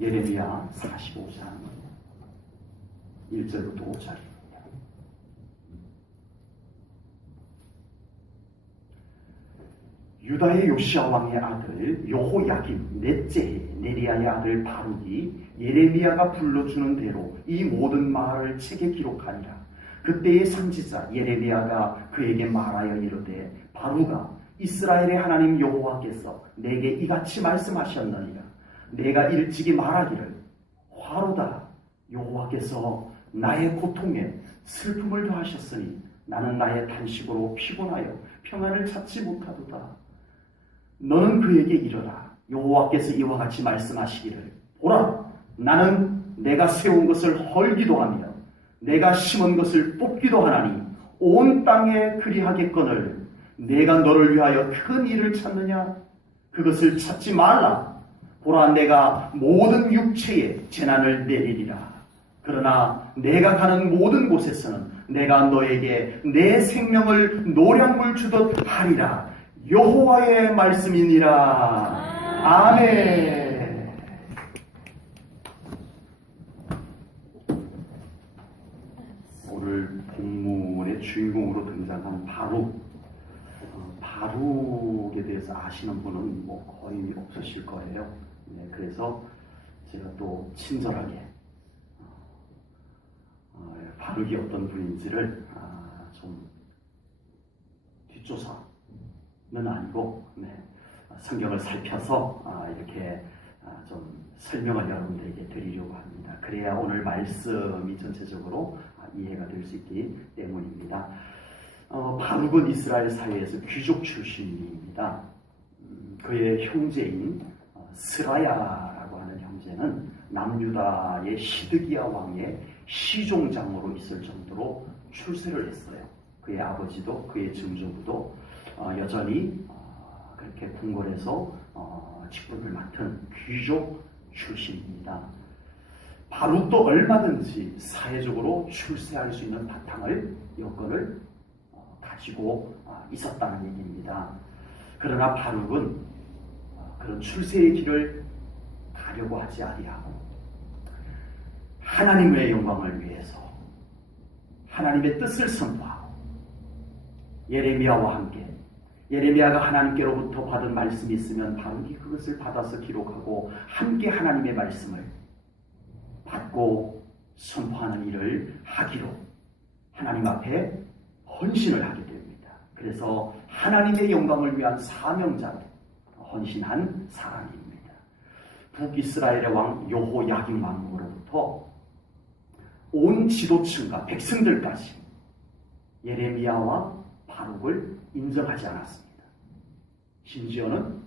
예레미야 45장 1절부터 5절입니다. 유다의 요시야 왕의 아들 여호야김 넷째 네리야의 아들 바룩이 예레미야가 불러주는 대로 이 모든 말을 책에 기록하니라. 그때의 선지자 예레미야가 그에게 말하여 이르되 바룩아 이스라엘의 하나님 여호와께서 내게 이같이 말씀하셨느니라. 내가 일찍이 말하기를 화로다 여호와께서 나의 고통에 슬픔을 더하셨으니 나는 나의 탄식으로 피곤하여 평안을 찾지 못하도다. 너는 그에게 이르라. 여호와께서 이와 같이 말씀하시기를 보라 나는 내가 세운 것을 헐기도 하며 내가 심은 것을 뽑기도 하나니 온 땅에 그리하겠거늘 내가 너를 위하여 큰 일을 찾느냐? 그것을 찾지 말라. 보라 내가 모든 육체에 재난을 내리리라. 그러나 내가 가는 모든 곳에서는 내가 너에게 내 생명을 노량물 주듯 하리라. 여호와의 말씀이니라. 아멘. 오늘 본문의 주인공으로 등장한 바룩에 대해서 아시는 분은 거의 없으실 거예요. 네, 그래서 제가 또 친절하게 바룩이 어떤 분인지를 좀 뒷조사는 아니고 성경을 살펴서 이렇게 좀 설명을 여러분들에게 드리려고 합니다. 그래야 오늘 말씀이 전체적으로 이해가 될 수 있기 때문입니다. 바룩은 이스라엘 사회에서 귀족 출신입니다. 그의 형제인 스라야라고 하는 형제는 남유다의 시드기야 왕의 시종장으로 있을 정도로 출세를 했어요. 그의 아버지도 그의 증조부도 여전히 그렇게 궁궐에서 직분을 맡은 귀족 출신입니다. 바룩도 얼마든지 사회적으로 출세할 수 있는 바탕을 여건을 가지고 있었다는 얘기입니다. 그러나 바룩은 그런 출세의 길을 가려고 하지 아니하고 하나님의 영광을 위해서 하나님의 뜻을 선포하고 예레미야와 함께 예레미야가 하나님께로부터 받은 말씀이 있으면 바룩이 그것을 받아서 기록하고 함께 하나님의 말씀을 받고 선포하는 일을 하기로 하나님 앞에 헌신을 하게 됩니다. 그래서 하나님의 영광을 위한 사명자로 헌신한 사람입니다. 북이스라엘의 왕 여호야김 왕으로부터 온 지도층과 백성들까지 예레미야와 바룩을 인정하지 않았습니다. 심지어는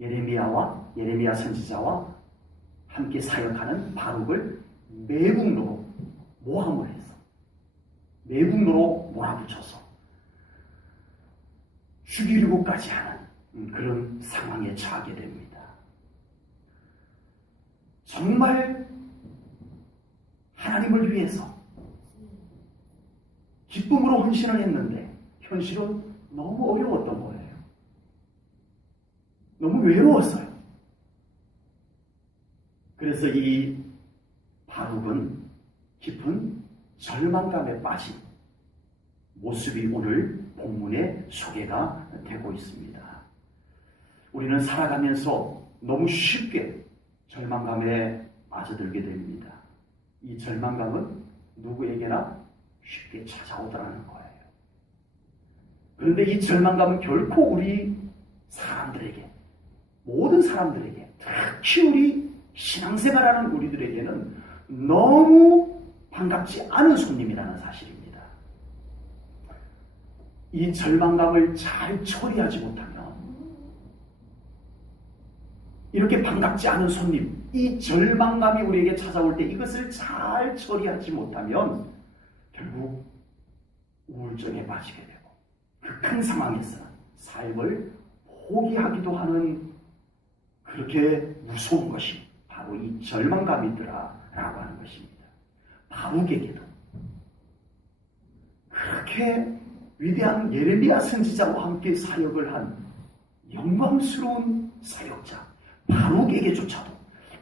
예레미야 선지자와 함께 사역하는 바룩을 매국노로 모함을 해서 매국노로 몰아붙여서 죽이려고까지 하는 그런 상황에 처하게 됩니다. 정말 하나님을 위해서 기쁨으로 헌신을 했는데 현실은 너무 어려웠던 거예요. 너무 외로웠어요. 그래서 이 바룩은 깊은 절망감에 빠진 모습이 오늘 본문에 소개가 되고 있습니다. 우리는 살아가면서 너무 쉽게 절망감에 빠져들게 됩니다. 이 절망감은 누구에게나 쉽게 찾아오더라는 거예요. 그런데 이 절망감은 결코 우리 사람들에게, 모든 사람들에게, 특히 우리 신앙생활하는 우리들에게는 너무 반갑지 않은 손님이라는 사실입니다. 이 절망감을 잘 처리하지 못하면 이렇게 반갑지 않은 손님, 이 절망감이 우리에게 찾아올 때 이것을 잘 처리하지 못하면 결국 우울증에 빠지게 되고 극한 상황에서는 삶을 포기하기도 하는 그렇게 무서운 것이 바로 이 절망감이더라라고 하는 것입니다. 바룩에게도 그렇게 위대한 예레미야 선지자와 함께 사역을 한 영광스러운 사역자 바룩에게조차도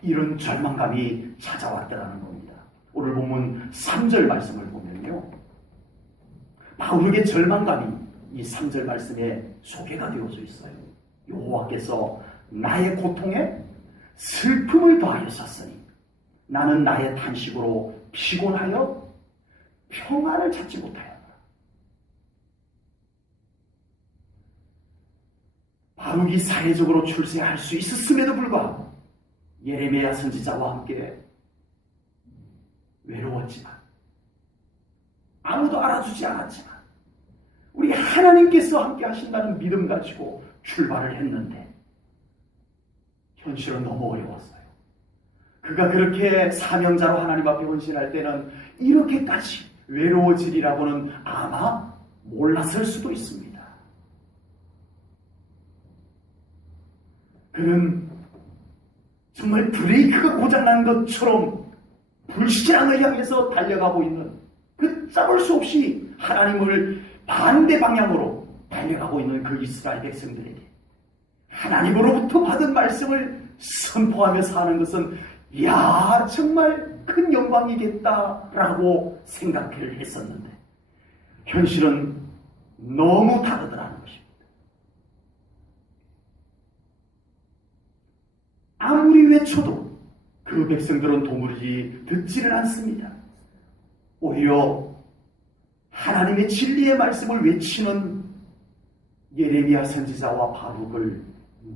이런 절망감이 찾아왔다는 겁니다. 오늘 본문 3절 말씀을 보면요, 바울에게 절망감이 이 3절 말씀에 소개가 되어져 있어요. 여호와께서 나의 고통에 슬픔을 더하였었으니 나는 나의 탄식으로 피곤하여 평안을 찾지 못하였다. 바룩이 사회적으로 출세할 수 있었음에도 불구하고 예레미야 선지자와 함께 외로웠지만, 아무도 알아주지 않았지만 우리 하나님께서 함께 하신다는 믿음 가지고 출발을 했는데 현실은 너무 어려웠어요. 그가 그렇게 사명자로 하나님 앞에 헌신할 때는 이렇게까지 외로워지리라고는 아마 몰랐을 수도 있습니다. 그는 정말 브레이크가 고장난 것처럼 불신앙을 향해서 달려가고 있는, 걷잡을 수 없이 하나님을 반대 방향으로 달려가고 있는 그 이스라엘 백성들에게 하나님으로부터 받은 말씀을 선포하며 사는 것은 야, 정말 큰 영광이겠다라고 생각을 했었는데 현실은 너무 다르더라는 것입니다. 아무리 외쳐도 그 백성들은 도무지 듣지를 않습니다. 오히려 하나님의 진리의 말씀을 외치는 예레미야 선지자와 바룩을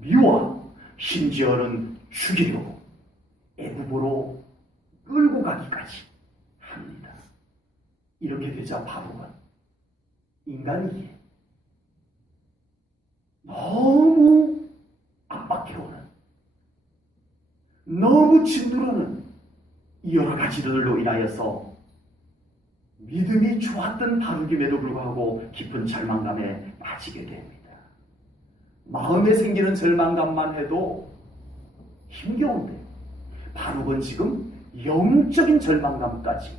미워, 심지어는 죽이려고 애굽으로 끌고 가기까지 합니다. 이렇게 되자 바룩은 인간이기에 너무 압박해오는, 너무 짓누르는 이 여러 가지들로 인하여서 믿음이 좋았던 바룩임에도 불구하고 깊은 절망감에 빠지게 됩니다. 마음에 생기는 절망감만 해도 힘겨운데 바룩은 지금 영적인 절망감까지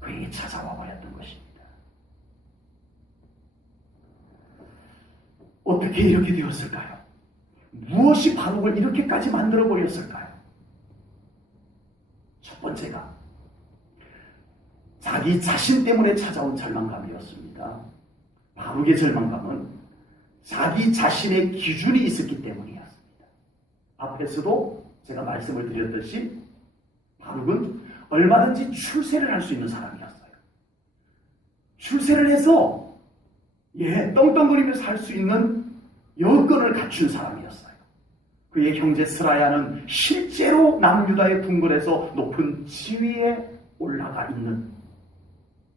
그에게 찾아와 버렸던 것입니다. 어떻게 이렇게 되었을까요? 무엇이 바룩을 이렇게까지 만들어 버렸을까요? 첫 번째가 자기 자신 때문에 찾아온 절망감이었습니다. 바룩의 절망감은 자기 자신의 기준이 있었기 때문이었습니다. 앞에서도 제가 말씀을 드렸듯이 바룩은 얼마든지 출세를 할 수 있는 사람이었어요. 출세를 해서 떵떵거리면서 살 수 있는 여건을 갖춘 사람이었어요. 그의 형제 스라야는 실제로 남유다의 궁궐에서 높은 지위에 올라가 있는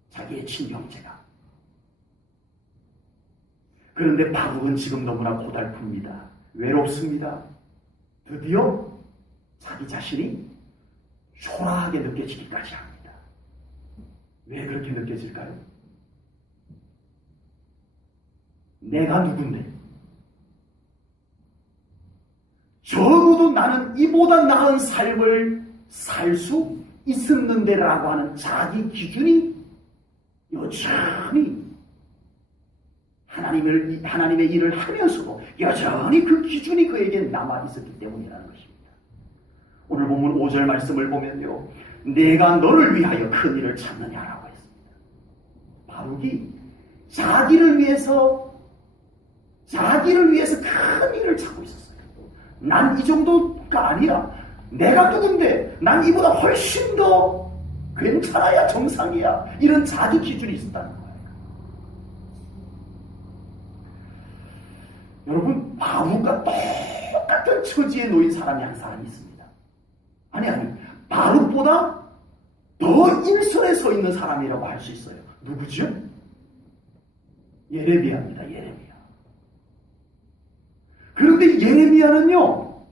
자기의 친형제가. 그런데 바룩은 지금 너무나 고달픕니다. 외롭습니다. 드디어 자기 자신이 초라하게 느껴지기까지 합니다. 왜 그렇게 느껴질까요? 내가 누군데? 적어도 나는 이보다 나은 삶을 살 수 있었는데 라고 하는 자기 기준이 여전히 하나님의 일을 하면서도 여전히 그 기준이 그에게 남아있었기 때문이라는 것입니다. 오늘 본문 5절 말씀을 보면요, 내가 너를 위하여 큰 일을 찾느냐라고 했습니다. 바룩이 자기를 위해서 큰 일을 찾고 있었어요. 난 이 정도가 아니야. 내가 누군데? 난 이보다 훨씬 더 괜찮아야 정상이야. 이런 자기 기준이 있었다는 거예요. 여러분, 바룩과 똑같은 처지에 놓인 사람이 한 사람이 있습니다. 아니, 바룩보다 더 일선에 서 있는 사람이라고 할 수 있어요. 누구죠? 예레미야입니다. 예레미야. 그런데 예레미야는요,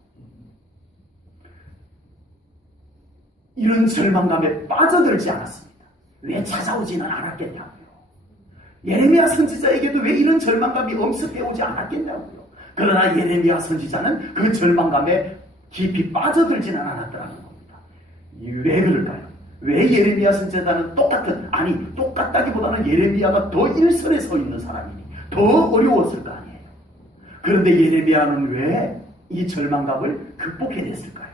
이런 절망감에 빠져들지 않았습니다. 왜 찾아오지는 않았겠냐고요. 예레미야 선지자에게도 왜 이런 절망감이 엄습해오지 않았겠냐고요. 그러나 예레미야 선지자는 그 절망감에 깊이 빠져들지는 않았더라는 겁니다. 왜 그럴까요? 왜 예레미야 선지자는 똑같다기보다는 예레미야가 더 일선에 서 있는 사람이니 더 어려웠을 거 아니에요. 그런데 예레미야는 왜 이 절망감을 극복해냈을까요?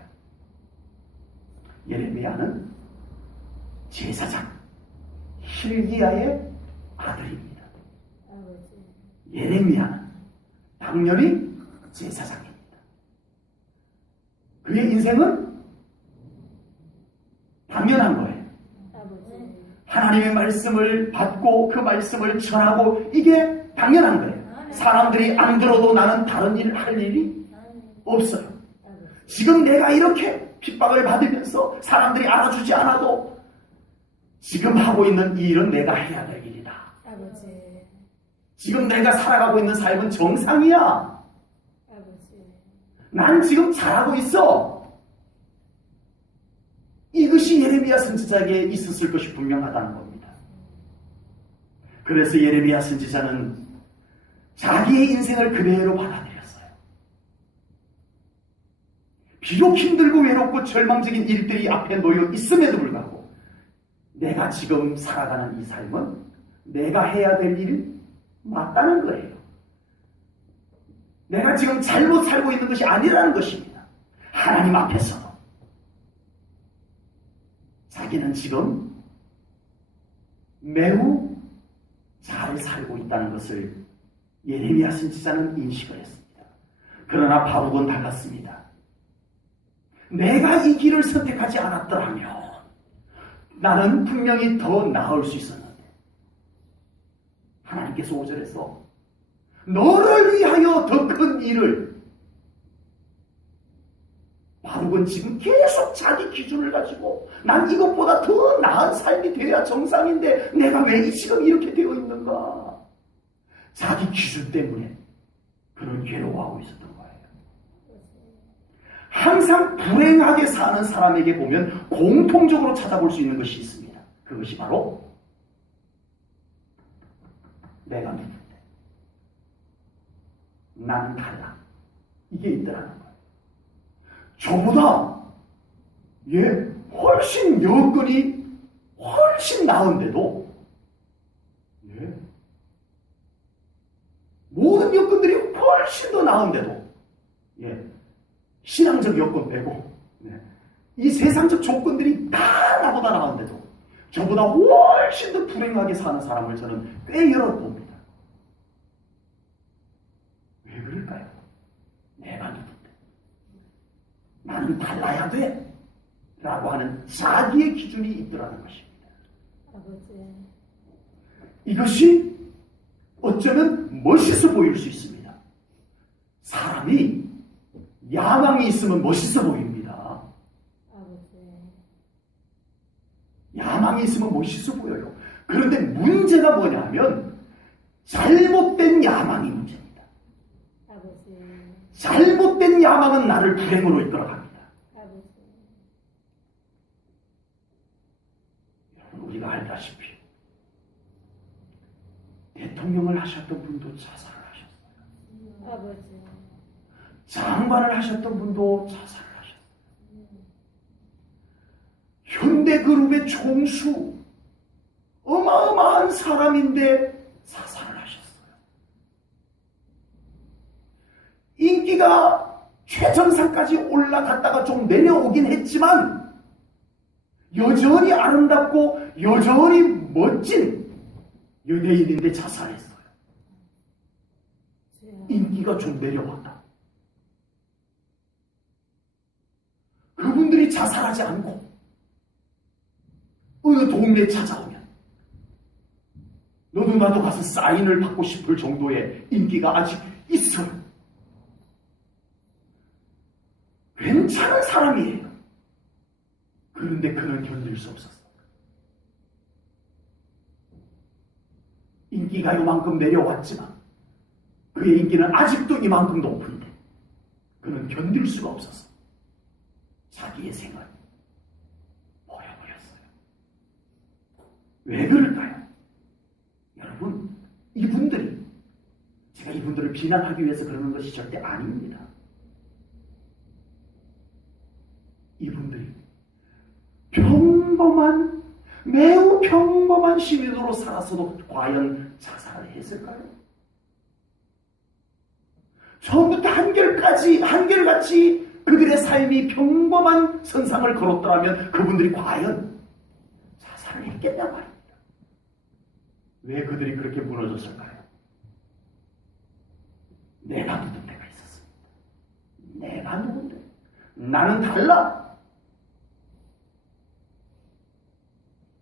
예레미야는 제사장 hil기야의 아들입니다. 예레미야는 당연히 제사장입니다. 그의 인생은 당연한 거예요. 하나님의 말씀을 받고 그 말씀을 전하고 이게 당연한 거예요. 사람들이 안 들어도 나는 다른 일 할 일이 없어요. 지금 내가 이렇게 핍박을 받으면서 사람들이 알아주지 않아도 지금 하고 있는 이 일은 내가 해야 될 일이다. 지금 내가 살아가고 있는 삶은 정상이야. 난 지금 잘하고 있어. 이것이 예레미야 선지자에게 있었을 것이 분명하다는 겁니다. 그래서 예레미야 선지자는 자기의 인생을 그대로 받아들였어요. 비록 힘들고 외롭고 절망적인 일들이 앞에 놓여 있음에도 불구하고 내가 지금 살아가는 이 삶은 내가 해야 될 일이 맞다는 거예요. 내가 지금 잘못 살고 있는 것이 아니라는 것입니다. 하나님 앞에서 자기는 지금 매우 잘 살고 있다는 것을 예레미야 선지자는 인식을 했습니다. 그러나 바룩은 달랐습니다. 내가 이 길을 선택하지 않았더라면 나는 분명히 더 나을 수 있었는데 하나님께서 5절에서 너를 위하여 더 큰 일을 바룩은 지금 계속 자기 기준을 가지고 난 이것보다 더 나은 삶이 되어야 정상인데 내가 왜 지금 이렇게 되어 있는가? 자기 기준 때문에 그런 괴로워하고 있었던 거예요. 항상 불행하게 사는 사람에게 보면 공통적으로 찾아볼 수 있는 것이 있습니다. 그것이 바로 내가 누군데 나는 달라. 이게 있더라는 거예요. 저보다 훨씬 여건이 훨씬 나은데도 모든 여건들이 훨씬 더 나은데도 신앙적 여건 빼고 이 세상적 조건들이 다 나보다 나은데도 저보다 훨씬 더 불행하게 사는 사람을 저는 꽤 여러 봅니다. 왜 그럴까요? 내가 누군데 나는 달라야 돼 라고 하는 자기의 기준이 있더라는 것입니다. 이것이 어쩌면 멋있어 보일 수 있습니다. 사람이 야망이 있으면 멋있어 보입니다. 야망이 있으면 멋있어 보여요. 그런데 문제가 뭐냐면 잘못된 야망이 문제입니다. 잘못된 야망은 나를 불행으로 이끌어갑니다. 여러분 우리가 알다시피 대통령을 하셨던 분도 자살을 하셨어요. 장관을 하셨던 분도 자살을 하셨어요. 현대그룹의 총수 어마어마한 사람인데 자살을 하셨어요. 인기가 최정상까지 올라갔다가 좀 내려오긴 했지만 여전히 아름답고 여전히 멋진 연예인인데 자살했어요. 인기가 좀 내려왔다. 그분들이 자살하지 않고 어느 동네에 찾아오면 너도 나도 가서 사인을 받고 싶을 정도의 인기가 아직 있어요. 괜찮은 사람이에요. 그런데 그는 견딜 수 없었어요. 인기가 이만큼 내려왔지만 그의 인기는 아직도 이만큼 높은데 그는 견딜 수가 없었어요. 자기의 생을 버려버렸어요. 왜 그럴까요? 여러분, 이분들이 제가 이분들을 비난하기 위해서 그러는 것이 절대 아닙니다. 이분들이 매우 평범한 시민으로 살았어도 과연 자살을 했을까요? 처음부터 한결같이 그들의 삶이 평범한 평범한 선상을 걸었더라면 그분들이 과연 자살을 했겠냐 말입니다. 왜 그들이 그렇게 무너졌을까요? 내가 누군 데가 있었습니다. 내가 누군데? 나는 달라.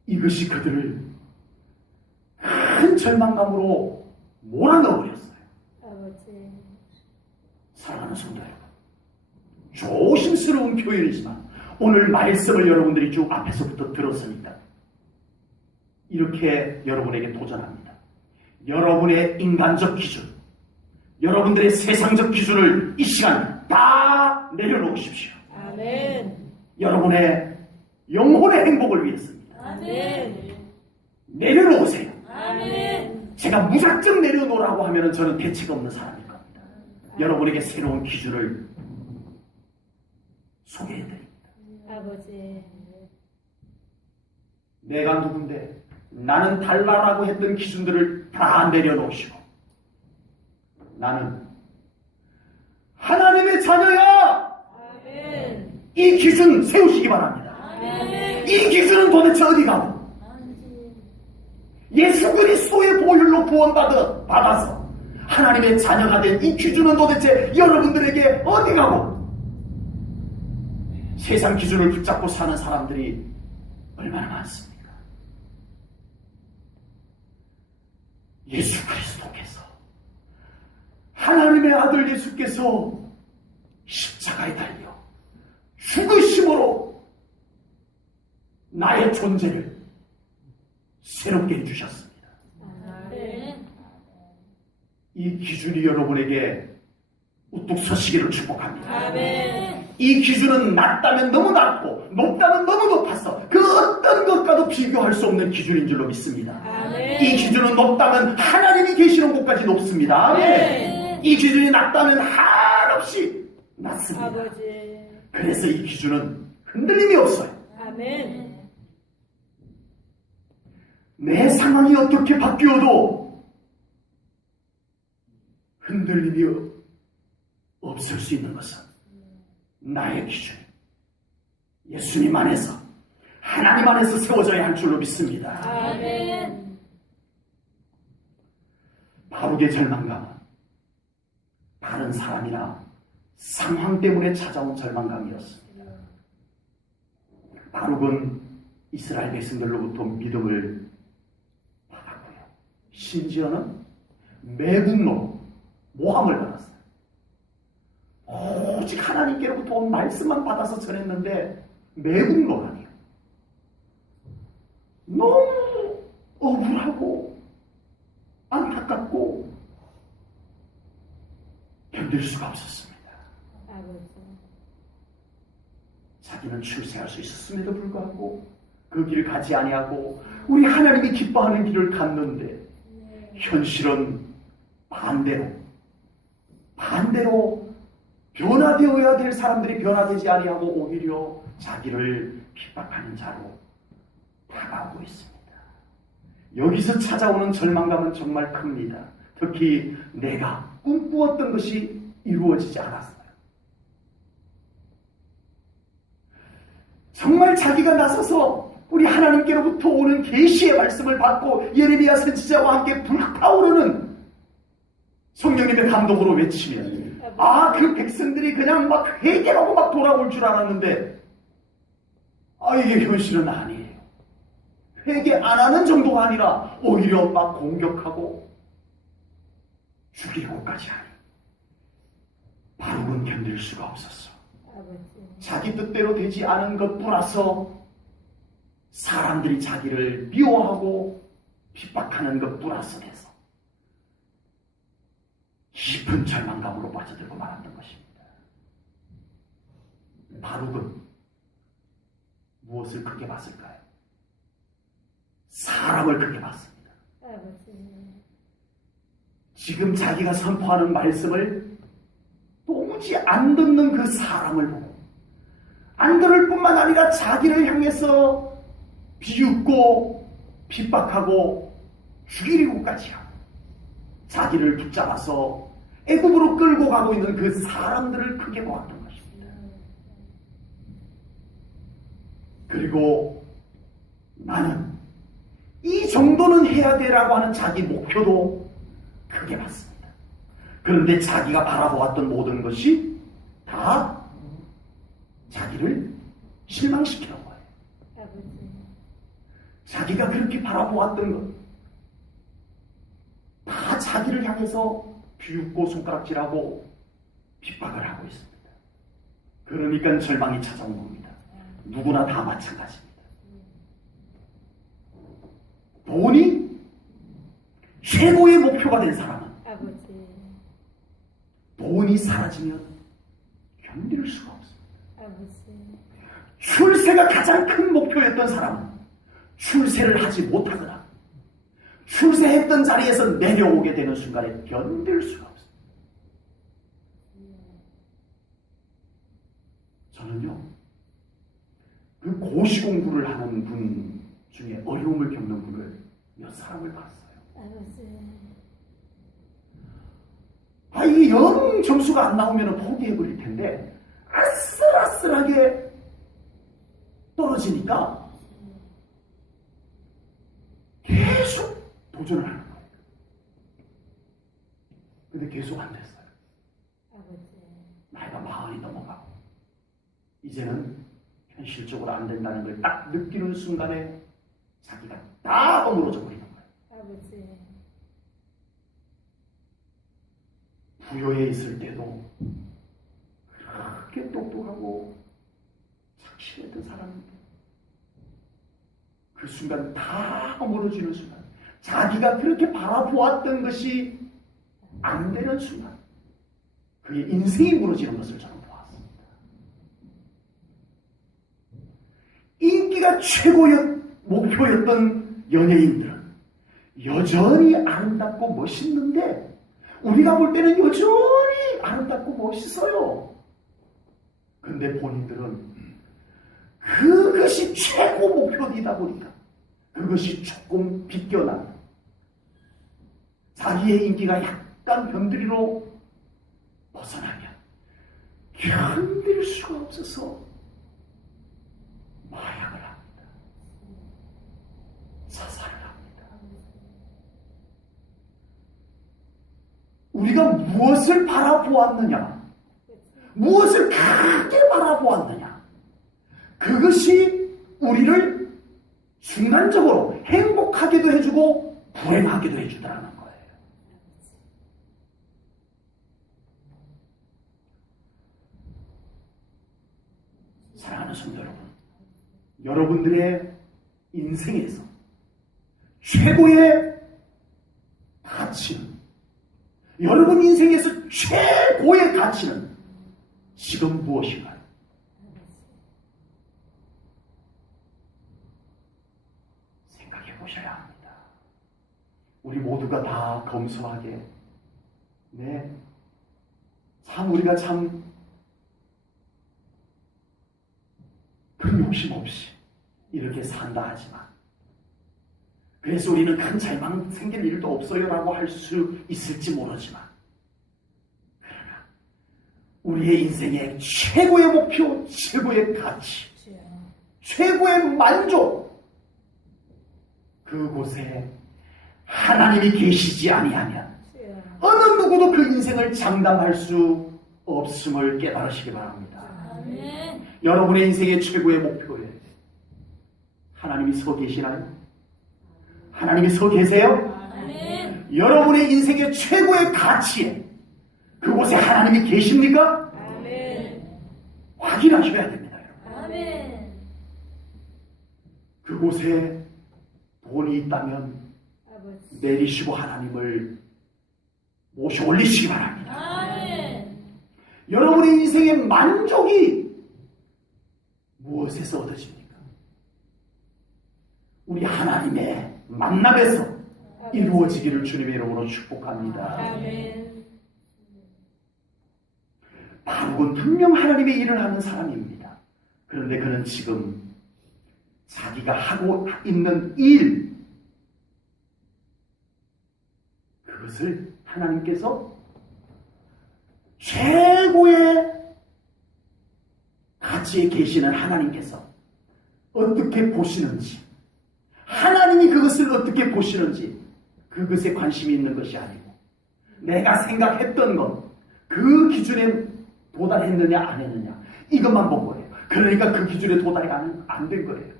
이것이 그들을 큰 절망감으로 몰아넣어버렸어요. 아버지. 사랑하는 성도 여러분, 조심스러운 표현이지만 오늘 말씀을 여러분들이 쭉 앞에서부터 들었으니까 이렇게 여러분에게 도전합니다. 여러분의 인간적 기준, 여러분들의 세상적 기준을 이 시간 다 내려놓으십시오. 아멘. 여러분의 영혼의 행복을 위해서입니다. 아멘. 내려놓으세요. 아멘. 제가 무작정 내려놓으라고 하면 저는 대책 없는 사람일 겁니다. 여러분에게 새로운 기준을 소개해드립니다. 아버지. 내가 누군데 나는 달라라고 했던 기준들을 다 내려놓으시고 나는 하나님의 자녀야! 아멘. 이 기준 세우시기 바랍니다. 아멘. 이 기준은 도대체 어디 가고 예수 그리스도의 보혈로 구원받아서 하나님의 자녀가 된 이 기준은 도대체 여러분들에게 어디 가고 세상 기준을 붙잡고 사는 사람들이 얼마나 많습니까? 예수 그리스도께서 하나님의 아들 예수께서 십자가에 달려 죽으심으로 나의 존재를 새롭게 해주셨습니다. 아멘. 이 기준이 여러분에게 우뚝 서시기를 축복합니다. 아멘. 이 기준은 낮다면 너무 낮고 높다면 너무 높아서 그 어떤 것과도 비교할 수 없는 기준인 줄로 믿습니다. 아멘. 이 기준은 높다면 하나님이 계시는 곳까지 높습니다. 아멘. 이 기준이 낮다면 한없이 낮습니다. 아버지. 그래서 이 기준은 흔들림이 없어요. 아멘. 내 상황이 어떻게 바뀌어도 흔들림이 없을 수 있는 것은 나의 기준, 예수님 안에서, 하나님 안에서 세워져야 할 줄로 믿습니다. 아멘. 바룩의 절망감은 다른 사람이나 상황 때문에 찾아온 절망감이었습니다. 바룩은 이스라엘 백성들로부터 믿음을 받았고요. 심지어는 매국노, 모함을 받았어요. 오직 하나님께로부터 온 말씀만 받아서 전했는데 매국노라니요. 너무 억울하고 안타깝고 견딜 수가 없었습니다. 아버지. 자기는 출세할 수 있었음에도 불구하고 그 길을 가지 아니하고 우리 하나님이 기뻐하는 길을 갔는데 현실은 반대로 변화되어야 될 사람들이 변화되지 아니하고 오히려 자기를 핍박하는 자로 다가오고 있습니다. 여기서 찾아오는 절망감은 정말 큽니다. 특히 내가 꿈꾸었던 것이 이루어지지 않았어요. 정말 자기가 나서서 우리 하나님께로부터 오는 계시의 말씀을 받고 예레미야 선지자와 함께 불타오르는 성령님의 감동으로 외치면 그 백성들이 그냥 막 회개하고 막 돌아올 줄 알았는데 이게 현실은 아니에요. 회개 안 하는 정도가 아니라 오히려 막 공격하고 죽이고까지 하니 바룩은 견딜 수가 없었어. 자기 뜻대로 되지 않은 것 플러서 사람들이 자기를 미워하고 핍박하는 것 플러스 돼서 깊은 절망감으로 빠져들고 말았던 것입니다. 바룩은 무엇을 크게 봤을까요? 사람을 크게 봤습니다. 지금 자기가 선포하는 말씀을 도무지 안 듣는 그 사람을 보고 안 들을 뿐만 아니라 자기를 향해서 비웃고 핍박하고 죽이려고까지 하고 자기를 붙잡아서 애굽으로 끌고 가고 있는 그 사람들을 크게 보았던 것입니다. 그리고 나는 이 정도는 해야 되라고 하는 자기 목표도 크게 봤습니다. 그런데 자기가 바라보았던 모든 것이 다 자기를 실망시키는 거예요. 아버지. 자기가 그렇게 바라보았던 것, 다 자기를 향해서 비웃고 손가락질하고 핍박을 하고 있습니다. 그러니까 절망이 찾아온 겁니다. 누구나 다 마찬가지입니다. 돈이 최고의 목표가 된 사람은 아버지. 돈이 사라지면 견딜 수가 없습니다. 아버지. 출세가 가장 큰 목표였던 사람은 출세를 하지 못하거나 출세했던 자리에서 내려오게 되는 순간에 견딜 수가 없습니다. 저는요, 그 고시 공부를 하는 분 중에 어려움을 겪는 분을 몇 사람을 봤어요. 아버지. 이게 영 점수가 안 나오면 포기해버릴 텐데 아슬아슬하게 떨어지니까 계속 도전을 하는 거예요. 근데 계속 안 됐어요. 아버지. 나이가 40이 넘어가고 이제는 현실적으로 안 된다는 걸 딱 느끼는 순간에 자기가 다 허물어져 버리는 거예요. 아버지. 부여에 있을 때도 그렇게 똑똑하고 착실했던 사람인데 그 순간 다 허물어지는 순간, 자기가 그렇게 바라보았던 것이 안 되는 순간 그의 인생이 무너지는 것을 저는 보았습니다. 인기가 최고의 목표였던 연예인들은 여전히 아름답고 멋있는데 우리가 볼 때는 여전히 아름답고 멋있어요. 근데 본인들은 그것이 최고 목표이다 보니까 그것이 조금 비껴난 자기의 인기가 약간 변두리로 벗어나면 견딜 수가 없어서 마약을 합니다. 자살을 합니다. 우리가 무엇을 바라보았느냐, 무엇을 크게 바라보았느냐, 그것이 우리를 순간적으로 행복하게도 해주고 불행하게도 해주더라는 거예요. 사랑하는 성도 여러분, 여러분들의 인생에서 최고의 가치는, 여러분 인생에서 최고의 가치는 지금 무엇인가요? 생각해 보셔야 합니다. 우리 모두가 다 검소하게, 참 우리가 참 큰 욕심 없이 이렇게 산다 하지만, 그래서 우리는 큰 절망 생길 일도 없어요라고 할 수 있을지 모르지만, 그러나 우리의 인생의 최고의 목표, 최고의 가치, 최고의 만족, 그곳에 하나님이 계시지 아니하면 어느 누구도 그 인생을 장담할 수 없음을 깨달으시기 바랍니다. 아멘. 여러분의 인생의 최고의 목표에 하나님이 서 계시나요? 하나님이 서 계세요? 아멘. 여러분의 인생의 최고의 가치에 그곳에 하나님이 계십니까? 아멘. 확인하셔야 됩니다. 여러분. 아멘. 그곳에 돈이 있다면 아버지. 내리시고 하나님을 모셔 올리시기 바랍니다. 아멘. 여러분의 인생의 만족이 무엇에서 얻어집니까? 우리 하나님의 만남에서 이루어지기를 주님의 이름으로 축복합니다. 아멘. 바룩은 분명 하나님의 일을 하는 사람입니다. 그런데 그는 지금 자기가 하고 있는 일, 그것을 하나님께서 최고의 가치에 계시는 하나님께서 어떻게 보시는지, 하나님이 그것을 어떻게 보시는지 그것에 관심이 있는 것이 아니고 내가 생각했던 것, 그 기준에 도달했느냐 안 했느냐 이것만 본 거예요. 그러니까 그 기준에 도달이 안 된 거예요.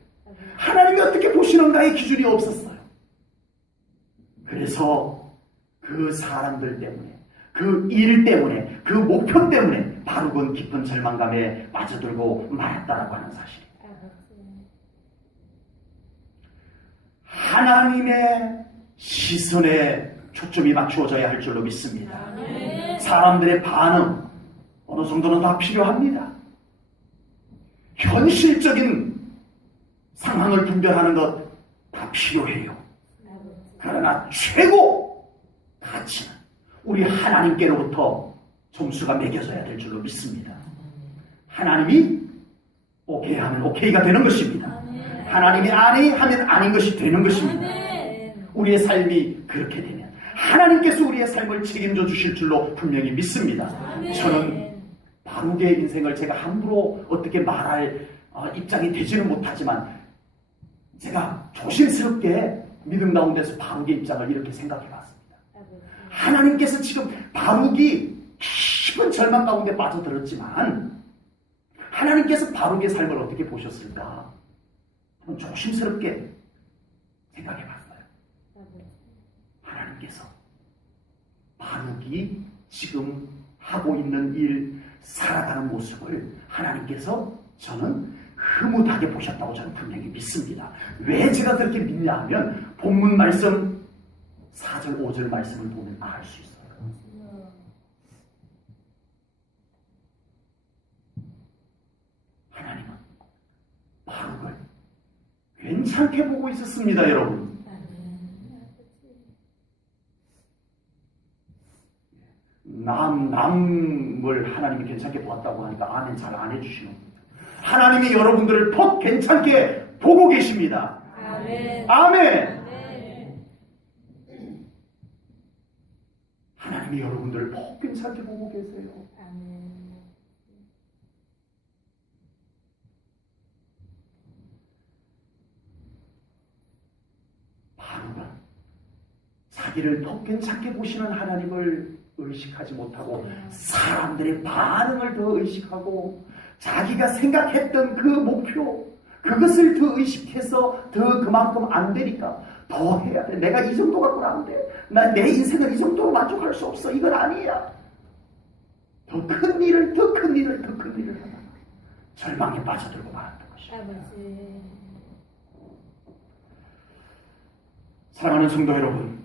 하나님이 어떻게 보시는가의 기준이 없었어요. 그래서 그 사람들 때문에, 그 일 때문에, 그 목표 때문에 바룩은 깊은 절망감에 빠져들고 말았다라고 하는 사실이에요. 하나님의 시선에 초점이 맞추어져야 할 줄로 믿습니다. 사람들의 반응 어느 정도는 다 필요합니다. 현실적인 상황을 분별하는 것 다 필요해요. 그러나 최고 가치는 우리 하나님께로부터 점수가 매겨져야 될 줄로 믿습니다. 하나님이 오케이 하면 오케이가 되는 것입니다. 하나님이 아니 하면 아닌 것이 되는 것입니다. 우리의 삶이 그렇게 되면 하나님께서 우리의 삶을 책임져 주실 줄로 분명히 믿습니다. 저는 바룩의 인생을 제가 함부로 어떻게 말할 입장이 되지는 못하지만 제가 조심스럽게 믿음 가운데서 바룩의 입장을 이렇게 생각해 봤습니다. 하나님께서 지금 바룩이 깊은 절망 가운데 빠져들었지만 하나님께서 바룩의 삶을 어떻게 보셨을까? 조심스럽게 생각해 봤어요. 하나님께서 바룩이 지금 하고 있는 일, 살아가는 모습을 하나님께서 저는 흐뭇하게 보셨다고 저는 분명히 믿습니다. 왜 제가 그렇게 믿냐 하면 본문 말씀 4절, 5절 말씀을 보면 알 수 있어요. 하나님은 바룩을 괜찮게 보고 있었습니다, 여러분. 남을 하나님이 괜찮게 보았다고 하니까 아멘 잘 안 해주시는 거예요. 하나님이 여러분들을 퍽 괜찮게 보고 계십니다. 아멘. 아멘. 하나님이 여러분들을 퍽 괜찮게 보고 계세요. 아멘. 바룩은 자기를 퍽 괜찮게 보시는 하나님을 의식하지 못하고 사람들의 반응을 더 의식하고 자기가 생각했던 그 목표 그것을 더 의식해서 더 그만큼 안 되니까 더 해야 돼. 내가 이 정도 갖고는 안 돼. 나 내 인생을 이 정도로 만족할 수 없어. 이건 아니야. 더 큰 일을 하다가 절망에 빠져들고 말았던 것이야. 아버지. 사랑하는 성도 여러분,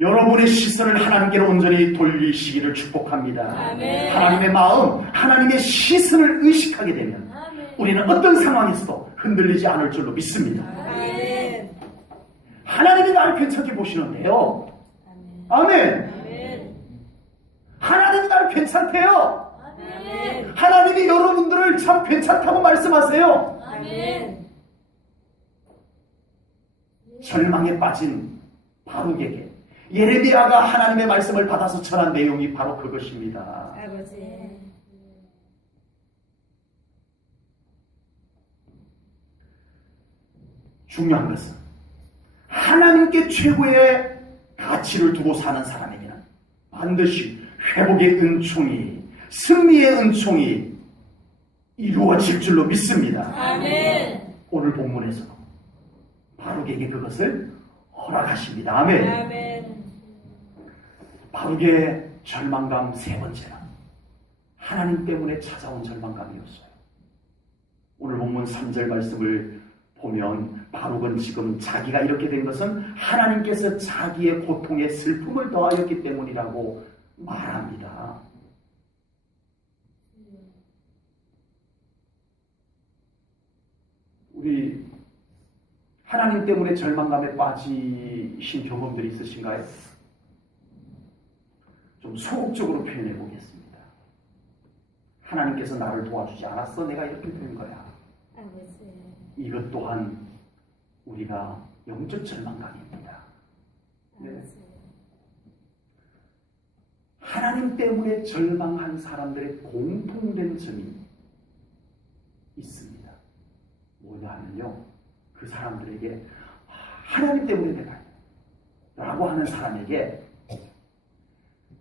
여러분의 시선을 하나님께로 온전히 돌리시기를 축복합니다. 아멘. 하나님의 마음, 하나님의 시선을 의식하게 되면 아멘. 우리는 어떤 상황에서도 흔들리지 않을 줄로 믿습니다. 아멘. 하나님이 나를 괜찮게 보시는데요. 아멘. 아멘. 아멘. 하나님이 나를 괜찮대요. 아멘. 하나님이 여러분들을 참 괜찮다고 말씀하세요. 아멘. 절망에 빠진 바룩에게 예레미야가 하나님의 말씀을 받아서 전한 내용이 바로 그것입니다. 아버지. 중요한 것은 하나님께 최고의 가치를 두고 사는 사람에게는 반드시 회복의 은총이, 승리의 은총이 이루어질 줄로 믿습니다. 아멘. 오늘 본문에서 바룩에게 그것을 허락하십니다. 아멘. 아멘. 바룩의 절망감 세 번째는 하나님 때문에 찾아온 절망감이었어요. 오늘 본문 3절 말씀을 보면 바룩은 지금 자기가 이렇게 된 것은 하나님께서 자기의 고통에 슬픔을 더하였기 때문이라고 말합니다. 우리 하나님 때문에 절망감에 빠지신 경험들이 있으신가요? 좀 소극적으로 표현해 보겠습니다. 하나님께서 나를 도와주지 않았어? 내가 이렇게 된 거야. 아버지. 이것 또한 우리가 영적 절망감입니다. 네. 아버지. 하나님 때문에 절망한 사람들의 공통된 점이 있습니다. 뭐냐면요, 그 사람들에게 하나님 때문에 내가 라고 하는 사람에게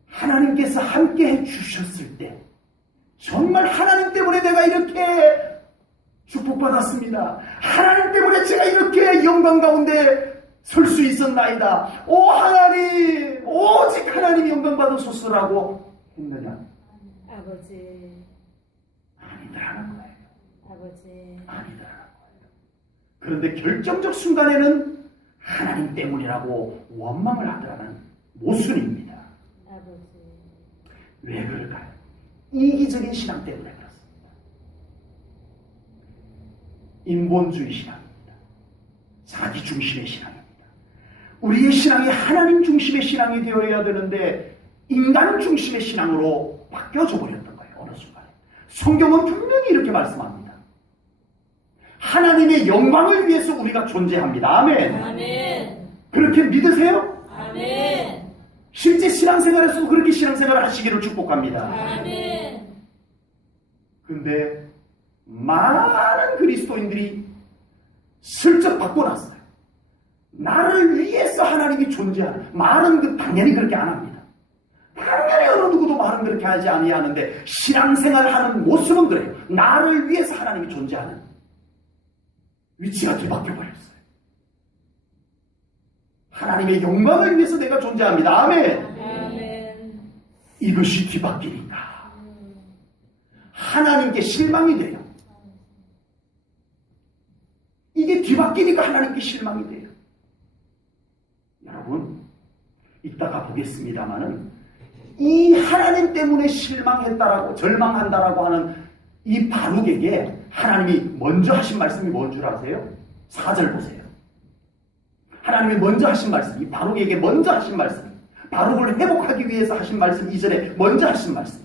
하나님께서 함께 해주셨을 때 정말 하나님 때문에 내가 이렇게 축복받았습니다. 하나님 때문에 제가 이렇게 영광 가운데 설 수 있었나이다. 오 하나님, 오직 하나님이 영광 받으소서라고 했느냐? 아버지, 아니더라는 거예요. 아버지, 아니더라는 거예요. 그런데 결정적 순간에는 하나님 때문이라고 원망을 하더라는 모순입니다. 아버지, 왜 그럴까요? 이기적인 신앙 때문에 그렇습니다. 인본주의 신앙입니다. 자기 중심의 신앙입니다. 우리의 신앙이 하나님 중심의 신앙이 되어야 되는데 인간 중심의 신앙으로 바뀌어져 버렸던 거예요. 어느 순간에. 성경은 분명히 이렇게 말씀합니다. 하나님의 영광을 위해서 우리가 존재합니다. 아멘. 아멘, 그렇게 믿으세요? 아멘, 실제 신앙생활에서도 그렇게 신앙생활을 하시기를 축복합니다. 아멘, 근데 많은 그리스도인들이 슬쩍 바꿔놨어요. 나를 위해서 하나님이 존재하는, 말은 당연히 그렇게 안 합니다. 당연히 어느 누구도 말은 그렇게 하지 아니하는데 신앙생활하는 모습은 그래요. 나를 위해서 하나님이 존재하는 위치가 뒤바뀌어 버렸어요. 하나님의 영광을 위해서 내가 존재합니다. 아멘. 아멘, 이것이 뒤바뀌니까 하나님께 실망이 돼요. 이게 뒤바뀌니까 하나님께 실망이 돼요. 여러분, 이따가 보겠습니다마는 이 하나님 때문에 실망했다라고 절망한다라고 하는 이 바룩에게 하나님이 먼저 하신 말씀이 뭔 줄 아세요? 4절 보세요. 하나님이 먼저 하신 말씀, 이 바룩에게 먼저 하신 말씀, 바룩을 회복하기 위해서 하신 말씀, 이전에 먼저 하신 말씀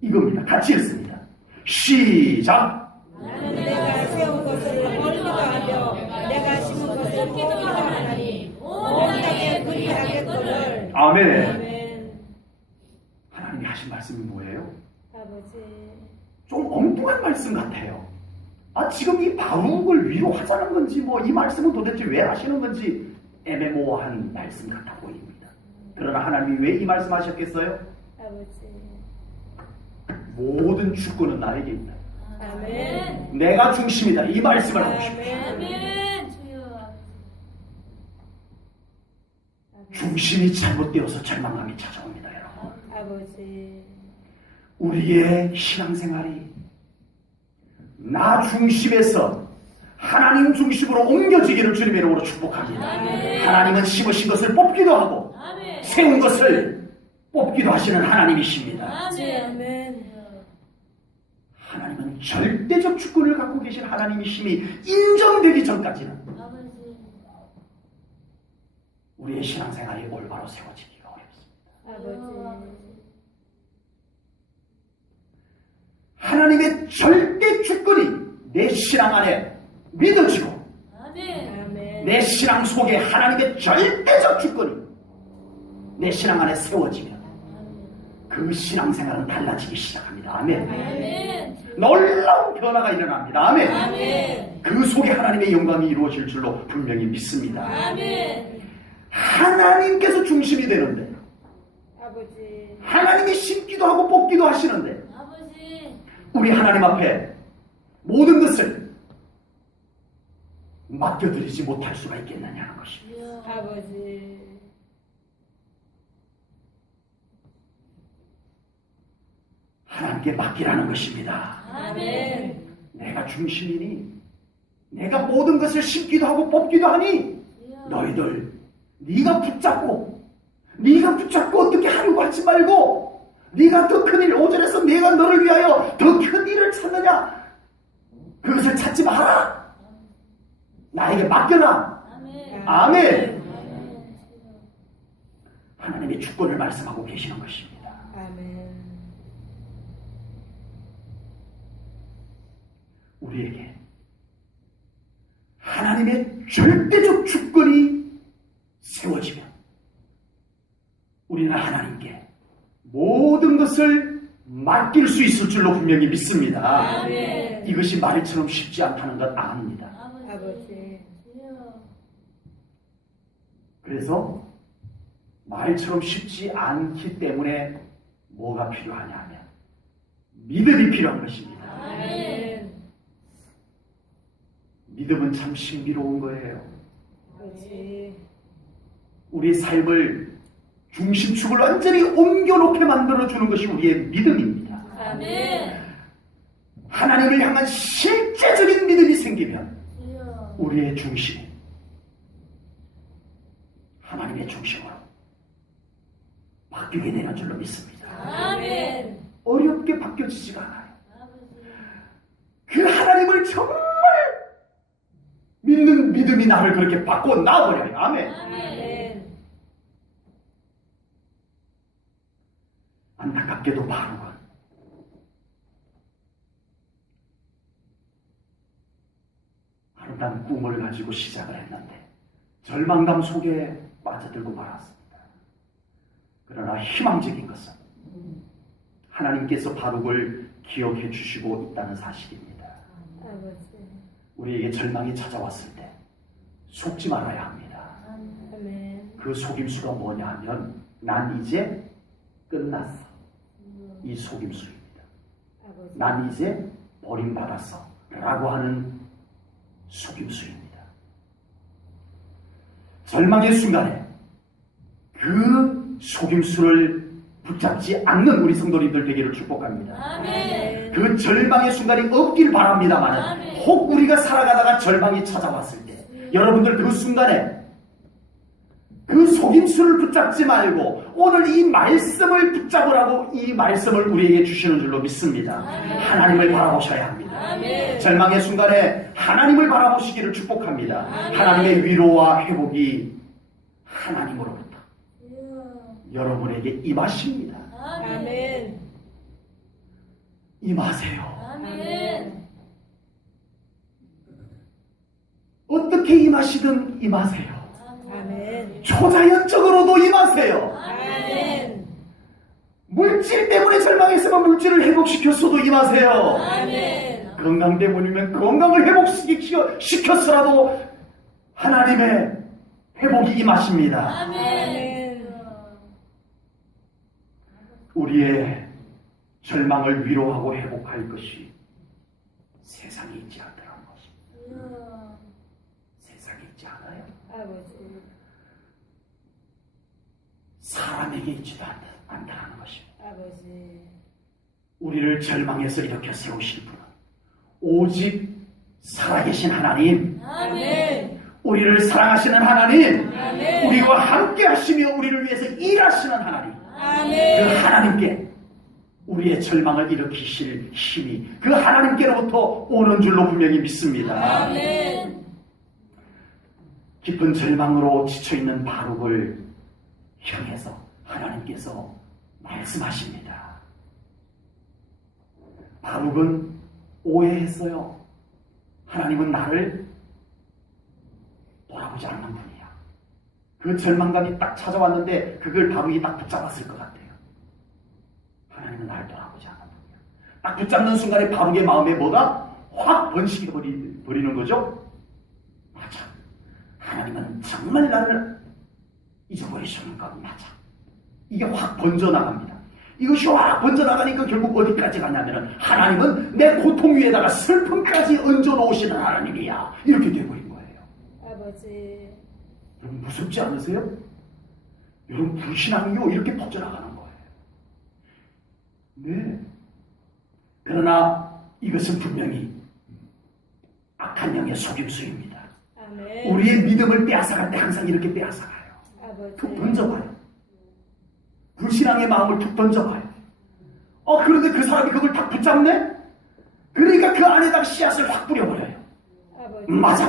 이겁니다. 같이 읽습니다. 시작! 나는 내가 세운 것을 멀기도 하며 내가 심은 것을 기도 하나니 온 땅에 그리하겠거늘. 아멘. 아멘. 하나님이 하신 말씀이 뭐예요? 아버지, 좀 엉뚱한 말씀 같아요. 지금 이 바룩을 위로하자는 건지 이 말씀은 도대체 왜 하시는 건지 애매모호한 말씀 같아 보입니다. 그러나 하나님이 왜 이 말씀 하셨겠어요? 아버지, 모든 주권은 나에게 있다. 아멘, 내가 중심이다. 이 말씀을 하고 싶어요. 아멘, 주여, 중심이 잘못되어서 절망감이 찾아옵니다. 여러분. 아버지, 우리의 신앙생활이 나 중심에서 하나님 중심으로 옮겨지기를 주님의 이름으로 축복합니다. 아멘. 하나님은 심으신 것을 뽑기도 하고 아멘, 세운 것을 뽑기도 하시는 하나님이십니다. 아멘, 하나님은 절대적 주권을 갖고 계신 하나님이심이 인정되기 전까지는 아버지, 우리의 신앙생활이 올바로 세워지기가 어렵습니다. 아버지, 하나님의 절대 주권이 내 신앙 안에 믿어지고 아멘, 아멘, 내 신앙 속에 하나님의 절대적 주권이 내 신앙 안에 세워지면 그 신앙생활은 달라지기 시작합니다. 아멘. 아멘, 놀라운 변화가 일어납니다. 아멘. 아멘, 그 속에 하나님의 영광이 이루어질 줄로 분명히 믿습니다. 아멘, 하나님께서 중심이 되는데 아버지, 하나님이 심기도 하고 뽑기도 하시는데 아버지, 우리 하나님 앞에 모든 것을 맡겨드리지 못할 수가 있겠느냐는 것입니다. 아버지, 하나님께 맡기라는 것입니다. 아멘, 내가 중심이니 내가 모든 것을 심기도 하고 뽑기도 하니 너희들 네가 붙잡고 어떻게 하려고 하지 말고 네가 더 큰 일, 5절에서 내가 너를 위하여 더 큰 일을 찾느냐 그것을 찾지 마라. 나에게 맡겨라. 아멘. 하나님의 주권을 말씀하고 계시는 것입니다. 아멘, 우리에게 하나님의 절대적 주권이 세워지면 우리는 하나님께 모든 것을 맡길 수 있을 줄로 분명히 믿습니다. 아멘, 이것이 말처럼 쉽지 않다는 것 압니다. 아버지. 그래서 말처럼 쉽지 않기 때문에 뭐가 필요하냐면 믿음이 필요한 것입니다. 아멘. 믿음은 참 신비로운 거예요. 아버지. 우리의 삶을 중심축을 완전히 옮겨놓게 만들어주는 것이 우리의 믿음입니다. 아멘. 하나님을 향한 실제적인 믿음이 생기면 우리의 중심, 하나님의 중심으로 바뀌게 되는 줄로 믿습니다. 아멘. 어렵게 바뀌어지지가 않아요. 그 하나님을 정말 믿는 믿음이 나를 그렇게 바꿔 놔버려요. 아멘. 아멘. 안타깝게도 바로는 아름다운 꿈을 가지고 시작을 했는데 절망감 속에 빠져들고 말았습니다. 그러나 희망적인 것은 하나님께서 바룩을 기억해 주시고 있다는 사실입니다. 아버지. 우리에게 절망이 찾아왔을 때 속지 말아야 합니다. 아멘. 그 속임수가 뭐냐 하면 난 이제 끝났어. 이 속임수입니다. 아버지. 난 이제 버림받았어 라고 하는 속임수입니다. 절망의 순간에 그 속임수를 붙잡지 않는 우리 성도님들 되기를 축복합니다. 아멘. 그 절망의 순간이 없길 바랍니다만 혹 우리가 살아가다가 절망이 찾아왔을 때 여러분들 그 순간에 그 속임수를 붙잡지 말고 오늘 이 말씀을 붙잡으라고 이 말씀을 우리에게 주시는 줄로 믿습니다. 하나님을 바라보셔야 합니다. 아멘. 절망의 순간에 하나님을 바라보시기를 축복합니다. 하나님의 위로와 회복이 하나님으로부터 여러분에게 임하십니다. 아멘. 임하세요. 아멘. 어떻게 임하시든 임하세요. 아멘. 초자연적으로도 임하세요. 아멘. 물질 때문에 절망했으면 물질을 회복시켰어도 임하세요. 아멘. 건강 때문이면 건강을 회복시켰으라도 하나님의 회복이 임하십니다. 아멘. 우리의 절망을 위로하고 회복할 것이 세상에 있지 않다는 것입니다. 세상에 있지 않아요. 아버지. 사람에게 있지도 않다는 것입니다. 아버지. 우리를 절망에서 일으켜 세우실 분은 오직 살아계신 하나님, 아멘. 우리를 사랑하시는 하나님, 아멘. 우리와 함께 하시며 우리를 위해서 일하시는 하나님, 그 아멘. 하나님께 우리의 절망을 일으키실 힘이 그 하나님께로부터 오는 줄로 분명히 믿습니다. 아멘. 깊은 절망으로 지쳐있는 바룩을 향해서 하나님께서 말씀하십니다. 바룩은 오해했어요. 하나님은 나를 돌아보지 않는 분이야. 그 절망감이 딱 찾아왔는데 그걸 바룩이 딱 붙잡았을 것 같아요. 하나님은 나를 돌아보지 않는 분이야. 딱 붙잡는 순간에 바룩의 마음에 뭐가 확 번식해 버리는 거죠. 맞아. 하나님은 정말 나를 잊어버리시는 것 맞아. 이게 확 번져나갑니다. 이것이 확 번져나가니까 결국 어디까지 가냐면은 하나님은 내 고통 위에다가 슬픔까지 얹어놓으시는 하나님이야. 이렇게 돼버린 거예요. 아버지. 여러분 무섭지 않으세요? 여러분 불신앙이요 이렇게 퍼져나가는 거예요. 네. 그러나 이것은 분명히 악한 영의 속임수입니다. 아멘. 우리의 믿음을 빼앗아갈 때 항상 이렇게 빼앗아가요. 아버지. 툭 던져봐요. 불신앙의 마음을 툭 던져봐요. 그런데 그 사람이 그걸 딱 붙잡네? 그러니까 그 안에다 씨앗을 확 뿌려버려요. 아버지. 맞아.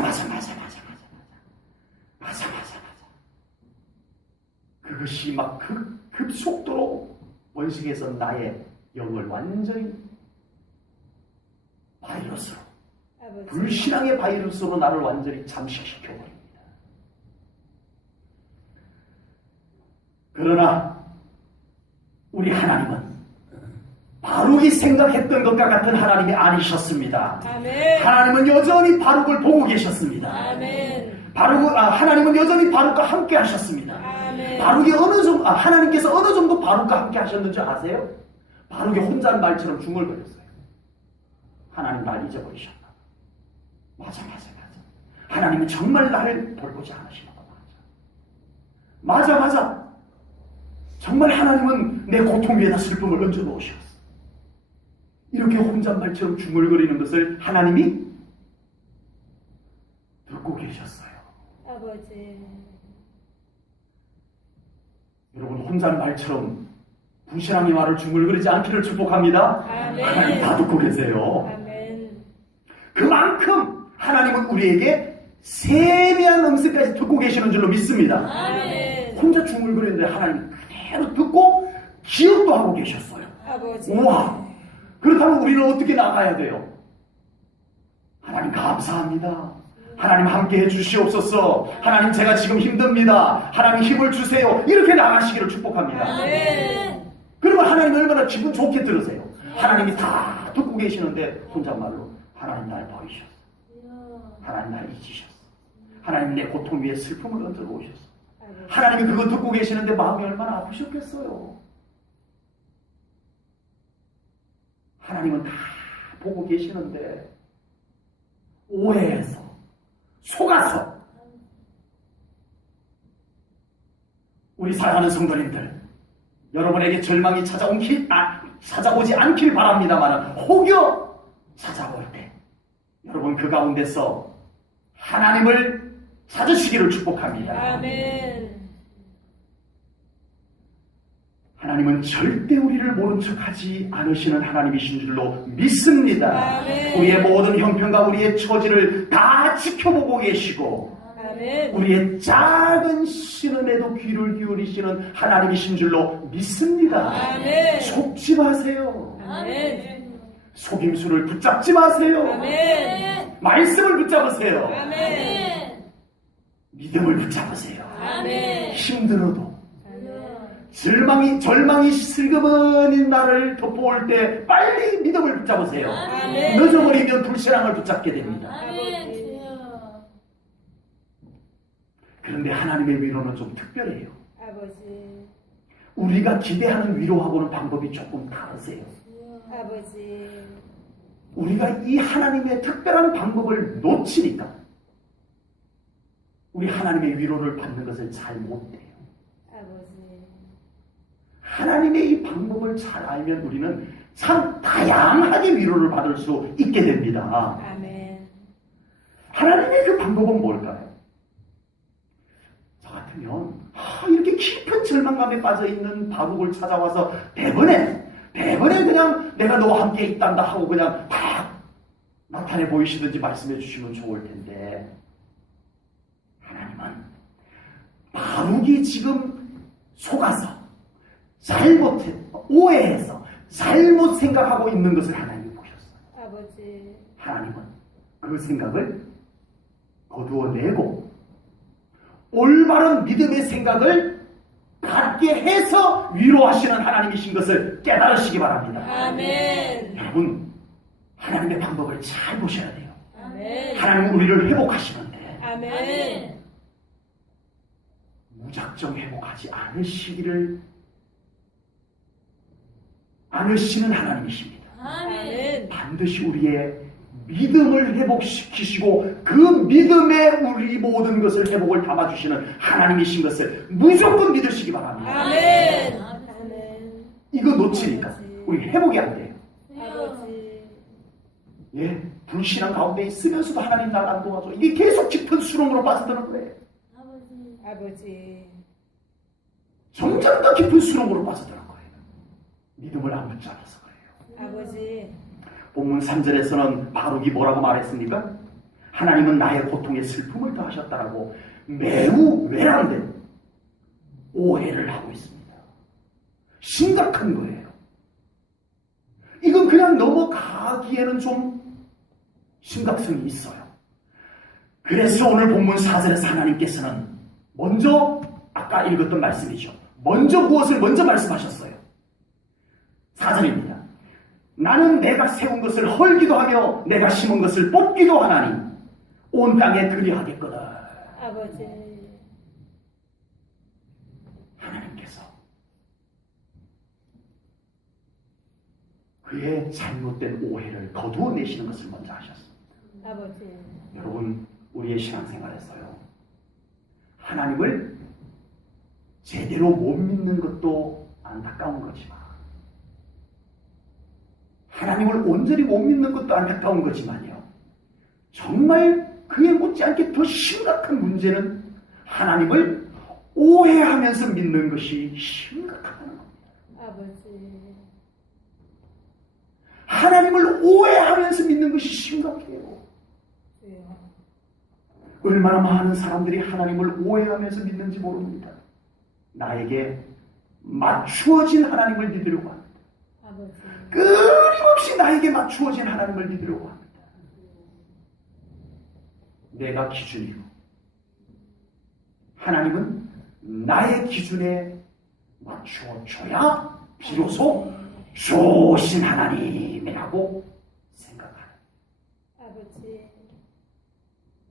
그것이 막 급속도로 원식에서 나의 영을 완전히 바이러스로, 아버지. 불신앙의 바이러스로 나를 완전히 잠식시켜버립니다. 그러나 우리 하나님은 바룩이 생각했던 것과 같은 하나님이 아니셨습니다. 아멘. 하나님은 여전히 바룩을 보고 계셨습니다. 아멘. 하나님은 여전히 바룩과 함께 하셨습니다. 아멘. 하나님께서 어느 정도 바룩과 함께 하셨는지 아세요? 바룩이 혼잣말처럼 중얼거렸어요. 하나님 날 잊어버리셨나? 맞아. 하나님은 정말 나를 돌보지 않으시나 봐. 맞아. 정말 하나님은 내 고통 위에다 슬픔을 얹어 놓으셨어. 이렇게 혼잣말처럼 중얼거리는 것을 하나님이 듣고 계셨어요. 아버지. 여러분, 혼잣말처럼 부신앙의 말을 중얼거리지 않기를 축복합니다. 아멘. 하나님 다 듣고 계세요. 아멘. 그만큼 하나님은 우리에게 세미한 음성까지 듣고 계시는 줄로 믿습니다. 아멘. 혼자 중얼거리는데 하나님이 그대로 듣고 기억도 하고 계셨어요. 아버지. 우와! 그렇다면 우리는 어떻게 나가야 돼요? 하나님 감사합니다. 하나님 함께 해주시옵소서. 하나님 제가 지금 힘듭니다. 하나님 힘을 주세요. 이렇게 나가시기를 축복합니다. 아멘. 그러면 하나님 얼마나 기분 좋게 들으세요. 하나님이 다 듣고 계시는데 혼잣말로 하나님 날 버리셨어. 하나님 날 잊으셨어. 하나님 내 고통 위에 슬픔을 얹어 놓으셨어. 하나님이 그거 듣고 계시는데 마음이 얼마나 아프셨겠어요. 하나님은 다 보고 계시는데 오해해서 속아서 우리 사랑하는 성도님들, 여러분에게 절망이 찾아오지 않길 바랍니다만 혹여 찾아올 때 여러분 그 가운데서 하나님을 찾으시기를 축복합니다. 아멘. 하나님은 절대 우리를 모른 척하지 않으시는 하나님이신 줄로 믿습니다. 아멘. 우리의 모든 형편과 우리의 처지를 다 지켜보고 계시고 아멘. 우리의 작은 신음에도 귀를 기울이시는 하나님이신 줄로 믿습니다. 아멘. 속지 마세요. 아멘. 속임수를 붙잡지 마세요. 아멘. 말씀을 붙잡으세요. 아멘. 믿음을 붙잡으세요. 아멘. 힘들어도 절망이 슬그머니 나를 덮어올 때 빨리 믿음을 붙잡으세요. 아멘. 늦어버리면 불신앙을 붙잡게 됩니다. 아멘. 그런데 하나님의 위로는 좀 특별해요. 아버지. 우리가 기대하는 위로하고는 방법이 조금 다르세요. 아버지. 우리가 이 하나님의 특별한 방법을 놓치니까 우리 하나님의 위로를 받는 것을 잘 못해요. 아버지. 하나님의 이 방법을 잘 알면 우리는 참 다양하게 위로를 받을 수 있게 됩니다. 아멘. 하나님의 그 방법은 뭘까요? 저 같으면 이렇게 깊은 절망감에 빠져있는 바룩을 찾아와서 대번에 그냥 내가 너와 함께 있단다 하고 그냥 팍 나타내 보이시든지 말씀해 주시면 좋을 텐데 하나님은 바룩이 지금 속아서 오해해서 잘못 생각하고 있는 것을 하나님이 보셨어요. 아버지. 하나님은 그 생각을 거두어내고 올바른 믿음의 생각을 갖게 해서 위로하시는 하나님이신 것을 깨달으시기 바랍니다. 아멘. 여러분, 하나님의 방법을 잘 보셔야 돼요. 아멘. 하나님은 우리를 회복하시는데 아멘. 무작정 회복하지 않으시는 하나님이십니다. 아멘. 반드시 우리의 믿음을 회복시키시고 그 믿음에 우리 모든 것을 회복을 담아주시는 하나님이신 것을 무조건 믿으시기 바랍니다. 아멘. 아멘. 이거 놓치니까 우리 회복이 안 돼요. 아버지. 예, 불신앙 가운데 있으면서도 하나님 날 안 도와줘. 이게 계속 깊은 수렁으로 빠져드는 거예요. 아버지. 점점 더 깊은 수렁으로 빠져드는 거예요. 믿음을 안 붙잡아서 그래요. 아버지. 본문 3절에서는 바룩이 뭐라고 말했습니까? 하나님은 나의 고통에 슬픔을 더하셨다라고 매우 외람된 오해를 하고 있습니다. 심각한 거예요. 이건 그냥 넘어가기에는 좀 심각성이 있어요. 그래서 오늘 본문 4절에서 하나님께서는 먼저 아까 읽었던 말씀이죠. 먼저 무엇을 먼저 말씀하셨어요? 4절입니다. 나는 내가 세운 것을 헐기도 하며 내가 심은 것을 뽑기도 하나니 온 땅에 그리하겠거든. 아버지. 하나님께서 그의 잘못된 오해를 거두어내시는 것을 먼저 하셨습니다. 아버지. 여러분, 우리의 신앙생활에서요, 하나님을 제대로 못 믿는 것도 안타까운 거지만, 하나님을 온전히 못 믿는 것도 안타까운 거지만요, 정말 그에 못지않게 더 심각한 문제는 하나님을 오해하면서 믿는 것이 심각하다는 겁니다. 아버지. 하나님을 오해하면서 믿는 것이 심각해요. 주여. 얼마나 많은 사람들이 하나님을 오해하면서 믿는지 모릅니다. 나에게 맞추어진 하나님을 믿으려고 합니다. 아버지. 끊임없이 나에게 맞추어진 하나님을 믿으려고 합니다. 내가 기준이고 하나님은 나의 기준에 맞추어줘야 비로소 좋으신 하나님이라고 생각하는 아버지.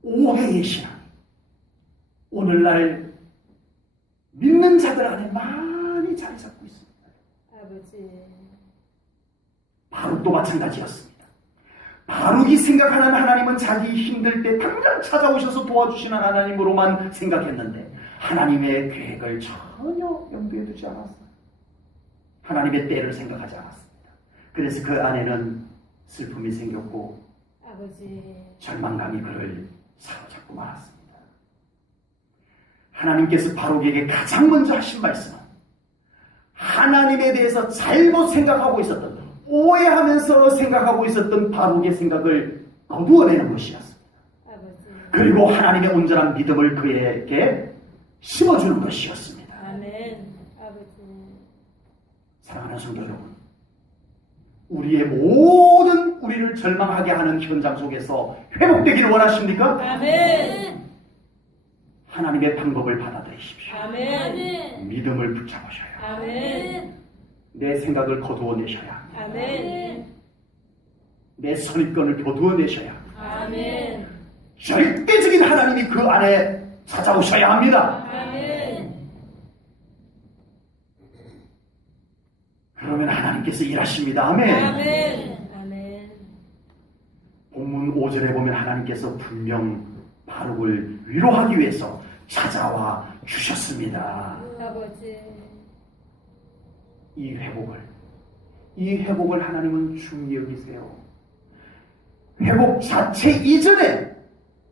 오해의 신앙. 오늘날 믿는 자들 안에 많이 자리 잡고 있습니다. 아버지. 바룩도 마찬가지였습니다. 바룩이 생각하는 하나님은 자기 힘들 때 당장 찾아오셔서 도와주시는 하나님으로만 생각했는데 하나님의 계획을 전혀 염두에 두지 않았어요. 하나님의 때를 생각하지 않았습니다. 그래서 그 안에는 슬픔이 생겼고 아버지. 절망감이 그를 사로잡고 말았습니다. 하나님께서 바룩에게 가장 먼저 하신 말씀은 하나님에 대해서 잘못 생각하고 있었던, 오해하면서 생각하고 있었던 바룩의 생각을 거두어내는 것이었습니다. 아버지. 그리고 하나님의 온전한 믿음을 그에게 심어주는 것이었습니다. 아멘. 아버지. 사랑하는 성도 여러분, 우리의 모든 우리를 절망하게 하는 현장 속에서 회복되기를 원하십니까? 아멘. 하나님의 방법을 받아들이십시오. 아멘. 믿음을 붙잡으셔야 아멘. 내 생각을 거두어내셔야 합니다. 아멘. 내 선입견을 거두어내셔야 합니다. 아멘. 절대적인 하나님이 그 안에 찾아오셔야 합니다. 아멘. 그러면 하나님께서 일하십니다. 아멘. 아멘. 아멘. 본문 5절에 보면 하나님께서 분명 바룩을 위로하기 위해서 찾아와 주셨습니다. 아버지. 이 회복을 하나님은 중히 여기세요. 회복 자체 이전에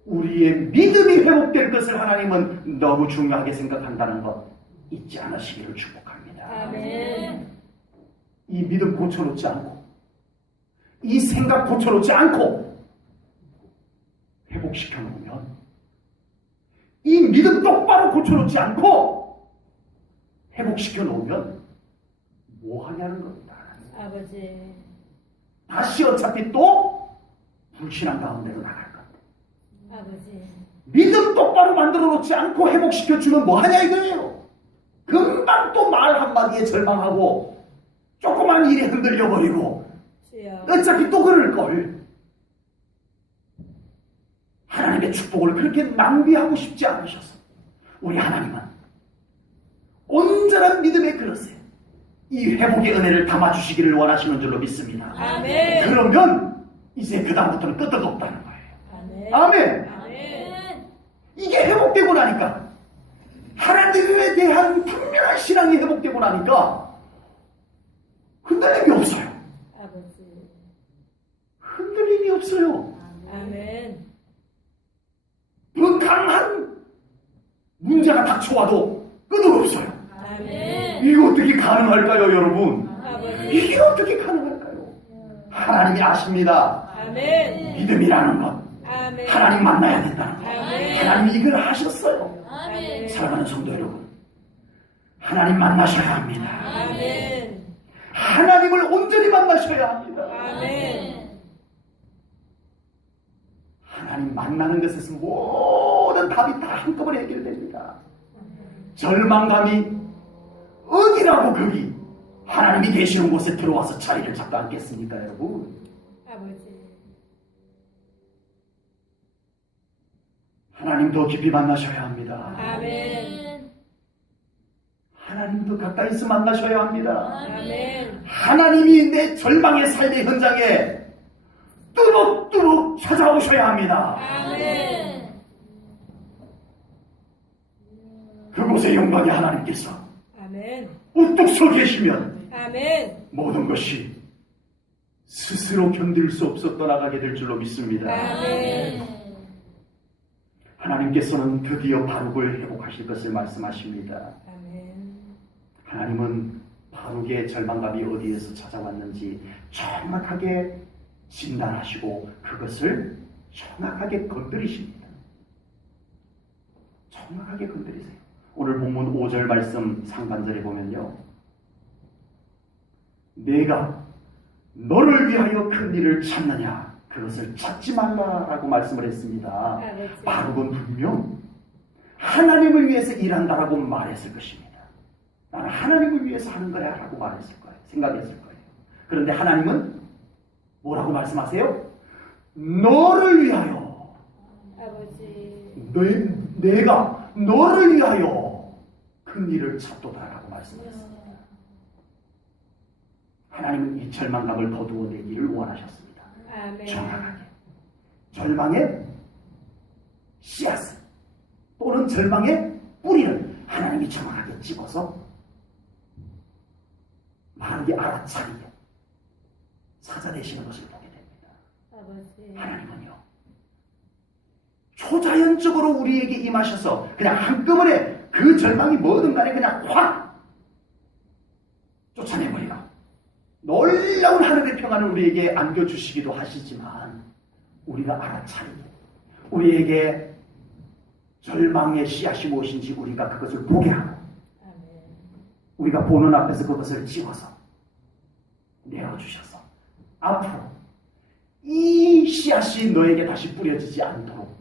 우리의 믿음이 회복될 것을 하나님은 너무 중요하게 생각한다는 것 잊지 않으시기를 축복합니다. 아멘. 이 믿음 고쳐놓지 않고, 이 생각 고쳐놓지 않고 회복시켜 놓으면, 이 믿음 똑바로 고쳐놓지 않고 회복시켜 놓으면 뭐 하냐는 겁니다. 아버지. 다시 어차피 또 불신앙 가운데로 나갈 겁니다. 아버지. 믿음 똑바로 만들어 놓지 않고 회복시켜주면 뭐 하냐 이거예요. 금방 또 말 한마디에 절망하고 조그만 일에 흔들려버리고 주여. 어차피 또 그럴걸. 하나님의 축복을 그렇게 낭비하고 싶지 않으셔서 우리 하나님은 온전한 믿음의 그릇에 이 회복의 은혜를 담아주시기를 원하시는 줄로 믿습니다. 아멘. 그러면 이제 그 다음부터는 끄떡없다는 거예요. 아멘. 아멘. 아멘. 이게 회복되고 나니까, 하나님에 대한 분명한 신앙이 회복되고 나니까 흔들림이 없어요. 아버지. 흔들림이 없어요. 아멘. 그 강한 문제가 닥쳐와도 끄떡없어요. 아멘. 이게 어떻게 가능할까요, 여러분? 아버지. 이게 어떻게 가능할까요? 하나님이 아십니다. 아멘. 믿음이라는 것, 아멘. 하나님 만나야 된다는 것, 아멘. 하나님이 이걸 하셨어요. 아멘. 사랑하는 성도 여러분, 하나님 만나셔야 합니다. 아멘. 하나님을 온전히 만나셔야 합니다. 아멘. 하나님 만나는 것에서 모든 답이 다 한꺼번에 해결됩니다. 절망감이 어디라고 거기, 하나님이 계시는 곳에 들어와서 자리를 잡고 앉겠습니까, 여러분? 아버지. 하나님 더 깊이 만나셔야 합니다. 아멘. 하나님도 가까이서 만나셔야 합니다. 아멘. 하나님이 내 절망의 삶의 현장에 뚜벅뚜벅 찾아오셔야 합니다. 아멘. 그곳에 영광의 하나님께서 아멘. 우뚝 서 계시면 아멘. 모든 것이 스스로 견딜 수 없어 떠나가게 될 줄로 믿습니다. 아멘. 하나님께서는 드디어 바룩을 회복하실 것을 말씀하십니다. 아멘. 하나님은 바룩의 절망감이 어디에서 찾아왔는지 정확하게 진단하시고 그것을 정확하게 건드리십니다. 정확하게 건드리세요. 오늘 본문 5절 말씀 상반절에 보면요. 내가 너를 위하여 큰 일을 찾느냐 그것을 찾지 말라라고 말씀을 했습니다. 바룩은 분명 하나님을 위해서 일한다라고 말했을 것입니다. 나는 하나님을 위해서 하는 거야 라고 말했을 거예요. 생각했을 거예요. 그런데 하나님은 뭐라고 말씀하세요? 너를 위하여 아버지. 내가 너를 위하여 큰 일을 찾도다라고 말씀하셨습니다. 하나님은 이 절망감을 거두어내기를 원하셨습니다. 아멘. 정확하게 절망의 씨앗을 또는 절망의 뿌리를 하나님이 정확하게 집어서 바르게 알아차리게 찾아내시는 것을 보게 됩니다. 아버지. 하나님은요 초자연적으로 우리에게 임하셔서 그냥 한꺼번에 그 절망이 뭐든 간에 그냥 확 쫓아내버리고 놀라운 하늘의 평안을 우리에게 안겨주시기도 하시지만 우리가 알아차리게 우리에게 절망의 씨앗이 무엇인지 우리가 그것을 보게 하고 우리가 보는 앞에서 그것을 집어서 내어주셔서 앞으로 이 씨앗이 너에게 다시 뿌려지지 않도록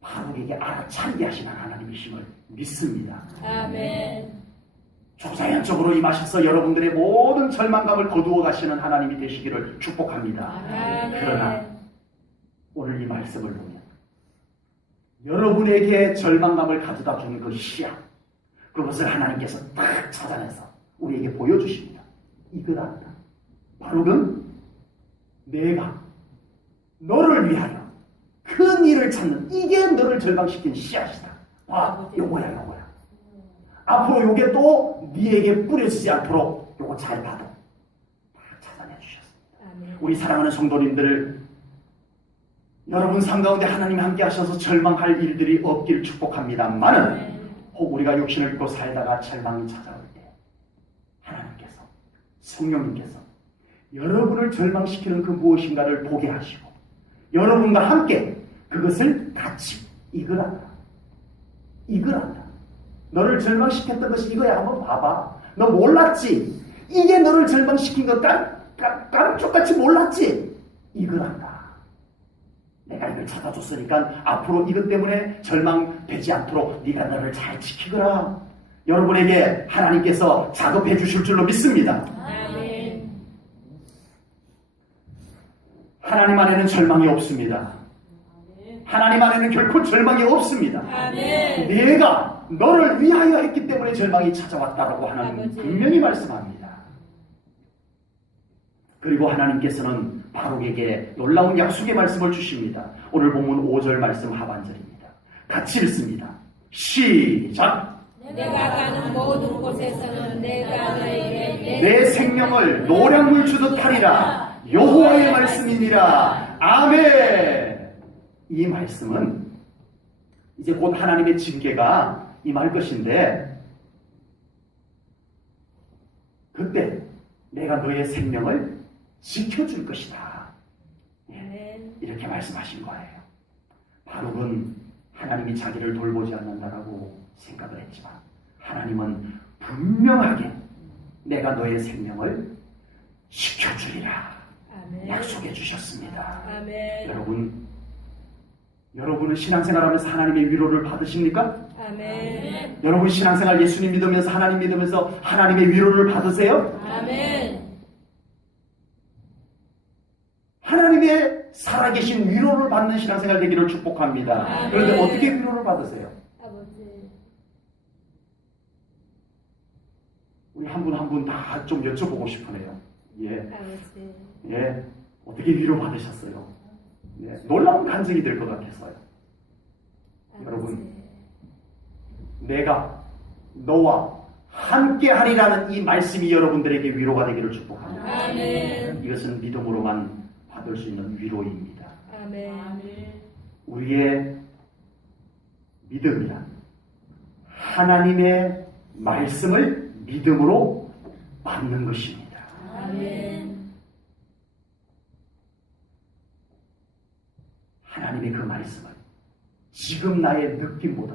바룩에게 알아차리게 하시는 하나님이심을 믿습니다. 아멘. 초자연적으로 임하셔서 여러분들의 모든 절망감을 거두어 가시는 하나님이 되시기를 축복합니다. 아멘. 그러나 오늘 이 말씀을 보면 여러분에게 절망감을 가져다 주는 그 씨앗 그것을 하나님께서 딱 찾아내서 우리에게 보여주십니다. 이거란다. 바룩은 내가 너를 위하여 큰 일을 찾는 이게 너를 절망시킨 씨앗이다. 봐, 요거야 요거야. 앞으로 요게 또 네에게 뿌려지지 않도록 요거 잘 봐도 다 찾아내 주셨습니다. 우리 사랑하는 성도님들 여러분 삶 가운데 하나님이 함께 하셔서 절망할 일들이 없기를 축복합니다만은 혹 우리가 육신을 입고 살다가 절망이 찾아올 때 하나님께서 성령님께서 여러분을 절망시키는 그 무엇인가를 보게 하시고 여러분과 함께 그것을 같이 이끌한다. 너를 절망시켰던 것이 이거야. 한번 봐봐. 너 몰랐지? 이게 너를 절망시킨 것 깜짝같이 몰랐지? 이끌한다. 내가 이걸 찾아줬으니까 앞으로 이것 때문에 절망되지 않도록 네가 너를 잘 지키거라. 여러분에게 하나님께서 작업해 주실 줄로 믿습니다. 아멘. 하나님 안에는 절망이 없습니다. 하나님 안에는 결코 절망이 없습니다. 아멘. 내가 너를 위하여 했기 때문에 절망이 찾아왔다라고 하나님 분명히 말씀합니다. 그리고 하나님께서는 바룩에게 놀라운 약속의 말씀을 주십니다. 오늘 본문 5절 말씀 하반절입니다. 같이 읽습니다. 시작! 내가 가는 모든 곳에서는 내가 너에게 내 생명을 노량물 주듯 하리라. 여호와의 말씀이니라. 아멘. 이 말씀은 이제 곧 하나님의 징계가 임할 것인데 그때 내가 너의 생명을 지켜줄 것이다. 이렇게 말씀하신 거예요. 바룩은 하나님이 자기를 돌보지 않는다라고 생각을 했지만 하나님은 분명하게 내가 너의 생명을 지켜주리라 약속해 주셨습니다. 아멘. 여러분 여러분은 신앙생활하면서 하나님의 위로를 받으십니까? 아멘. 여러분 신앙생활 예수님 믿으면서 하나님 믿으면서 하나님의 위로를 받으세요? 아멘. 하나님의 살아계신 위로를 받는 신앙생활 되기를 축복합니다. 아멘. 그런데 어떻게 위로를 받으세요? 아버지. 우리 한 분 한 분 다 좀 여쭤보고 싶으네요. 예, 아버지. 예, 어떻게 위로 받으셨어요? 네, 놀라운 간증이 될 것 같아서요. 여러분, 내가 너와 함께하리라는 이 말씀이 여러분들에게 위로가 되기를 축복합니다. 아멘. 이것은 믿음으로만 받을 수 있는 위로입니다. 아멘. 우리의 믿음이란 하나님의 말씀을 믿음으로 받는 것입니다. 아멘. 하나님의 그 말씀을 지금 나의 느낌보다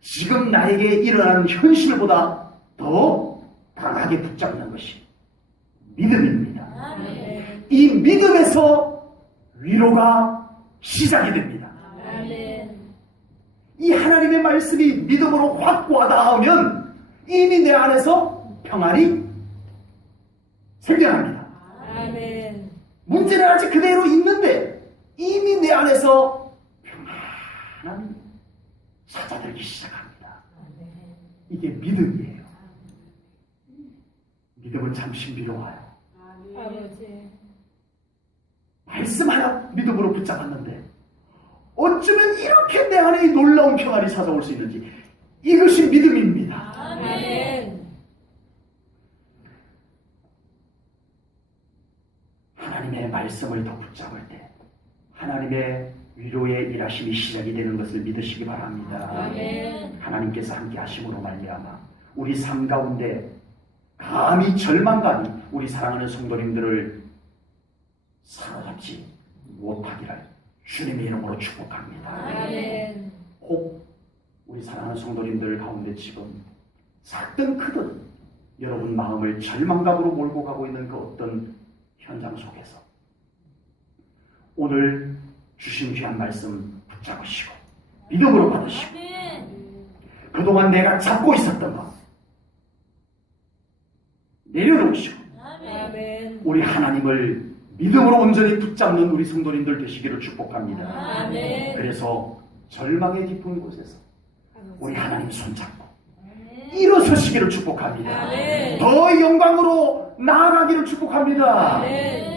지금 나에게 일어나는 현실보다 더 강하게 붙잡는 것이 믿음입니다. 아멘. 이 믿음에서 위로가 시작이 됩니다. 아멘. 이 하나님의 말씀이 믿음으로 확 와닿으면 이미 내 안에서 평안이 생겨납니다. 아멘. 문제는 아직 그대로 있는데 이미 내 안에서 평안함이 찾아들기 시작합니다. 이게 믿음이에요. 믿음은 잠시 미뤄와요. 아버지. 말씀하여 믿음으로 붙잡았는데 어쩌면 이렇게 내 안에 이 놀라운 평안이 찾아올 수 있는지 이것이 믿음입니다. 아멘. 하나님의 말씀을 더 붙잡을 때 하나님의 위로의 일하심이 시작이 되는 것을 믿으시기 바랍니다. 아멘. 하나님께서 함께 하심으로 말미암아 우리 삶 가운데 감히 절망감이 우리 사랑하는 성도님들을 사로잡지 못하기를 주님의 이름으로 축복합니다. 아멘. 혹 우리 사랑하는 성도님들 가운데 지금 작든 크든 여러분 마음을 절망감으로 몰고 가고 있는 그 어떤 현장 속에서 오늘 주신 귀한 말씀 붙잡으시고 믿음으로 받으시고 그동안 내가 잡고 있었던 것 내려놓으시고 아멘. 우리 하나님을 믿음으로 온전히 붙잡는 우리 성도님들 되시기를 축복합니다. 아멘. 그래서 절망의 깊은 곳에서 우리 하나님 손잡고 일어서시기를 축복합니다. 아멘. 더 영광으로 나아가기를 축복합니다. 아멘.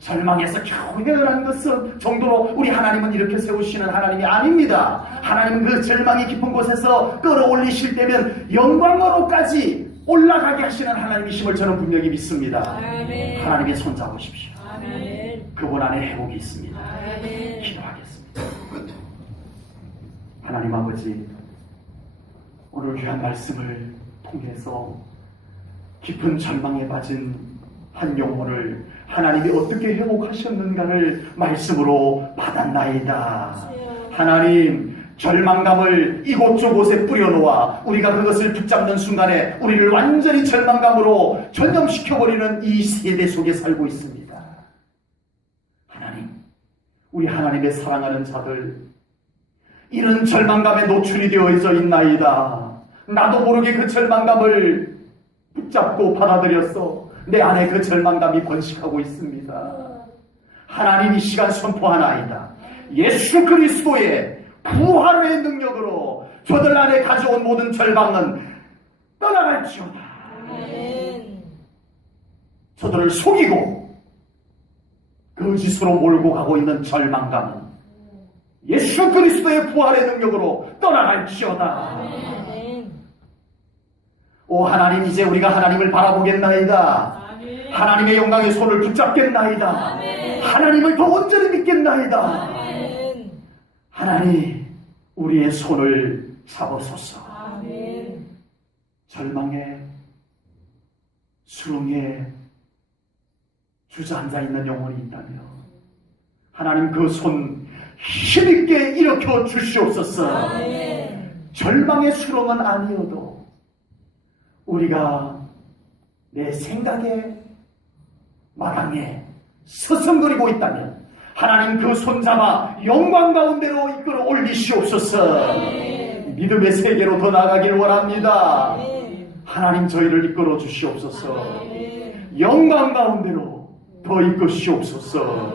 절망에서 겨우 헤어난 것은 정도로 우리 하나님은 이렇게 세우시는 하나님이 아닙니다. 하나님은 그 절망이 깊은 곳에서 끌어올리실 때면 영광으로까지 올라가게 하시는 하나님이심을 저는 분명히 믿습니다. 아멘. 하나님의 손 잡으십시오. 아멘. 그분 안에 회복이 있습니다. 아멘. 기도하겠습니다. 하나님 아버지, 오늘 귀한 말씀을 통해서 깊은 절망에 빠진 한 영혼을 하나님이 어떻게 회복하셨는가를 말씀으로 받았나이다. 하나님, 절망감을 이곳저곳에 뿌려놓아 우리가 그것을 붙잡는 순간에 우리를 완전히 절망감으로 전염시켜버리는 이 세대 속에 살고 있습니다. 하나님, 우리 하나님의 사랑하는 자들 이런 절망감에 노출이 되어져 있나이다. 나도 모르게 그 절망감을 붙잡고 받아들였어. 내 안에 그 절망감이 번식하고 있습니다. 하나님 이 시간 선포하나이다. 예수 그리스도의 부활의 능력으로 저들 안에 가져온 모든 절망은 떠나갈지어다. 아멘. 저들을 속이고 거짓으로 몰고 가고 있는 절망감은 예수 그리스도의 부활의 능력으로 떠나갈지어다. 아멘. 오 하나님, 이제 우리가 하나님을 바라보겠나이다. 하나님의 영광의 손을 붙잡겠나이다. 하나님을 더 온전히 믿겠나이다. 아멘. 하나님, 우리의 손을 잡으소서. 아멘. 절망에 수렁에 주저앉아 있는 영혼이 있다면 하나님 그 손 힘있게 일으켜 주시옵소서. 아멘. 절망의 수렁은 아니어도 우리가 내 생각의 마당에 서성거리고 있다면 하나님 그 손잡아 영광 가운데로 이끌어 올리시옵소서. 믿음의 세계로 더 나가길 원합니다. 하나님 저희를 이끌어 주시옵소서. 영광 가운데로 더 이끄시옵소서.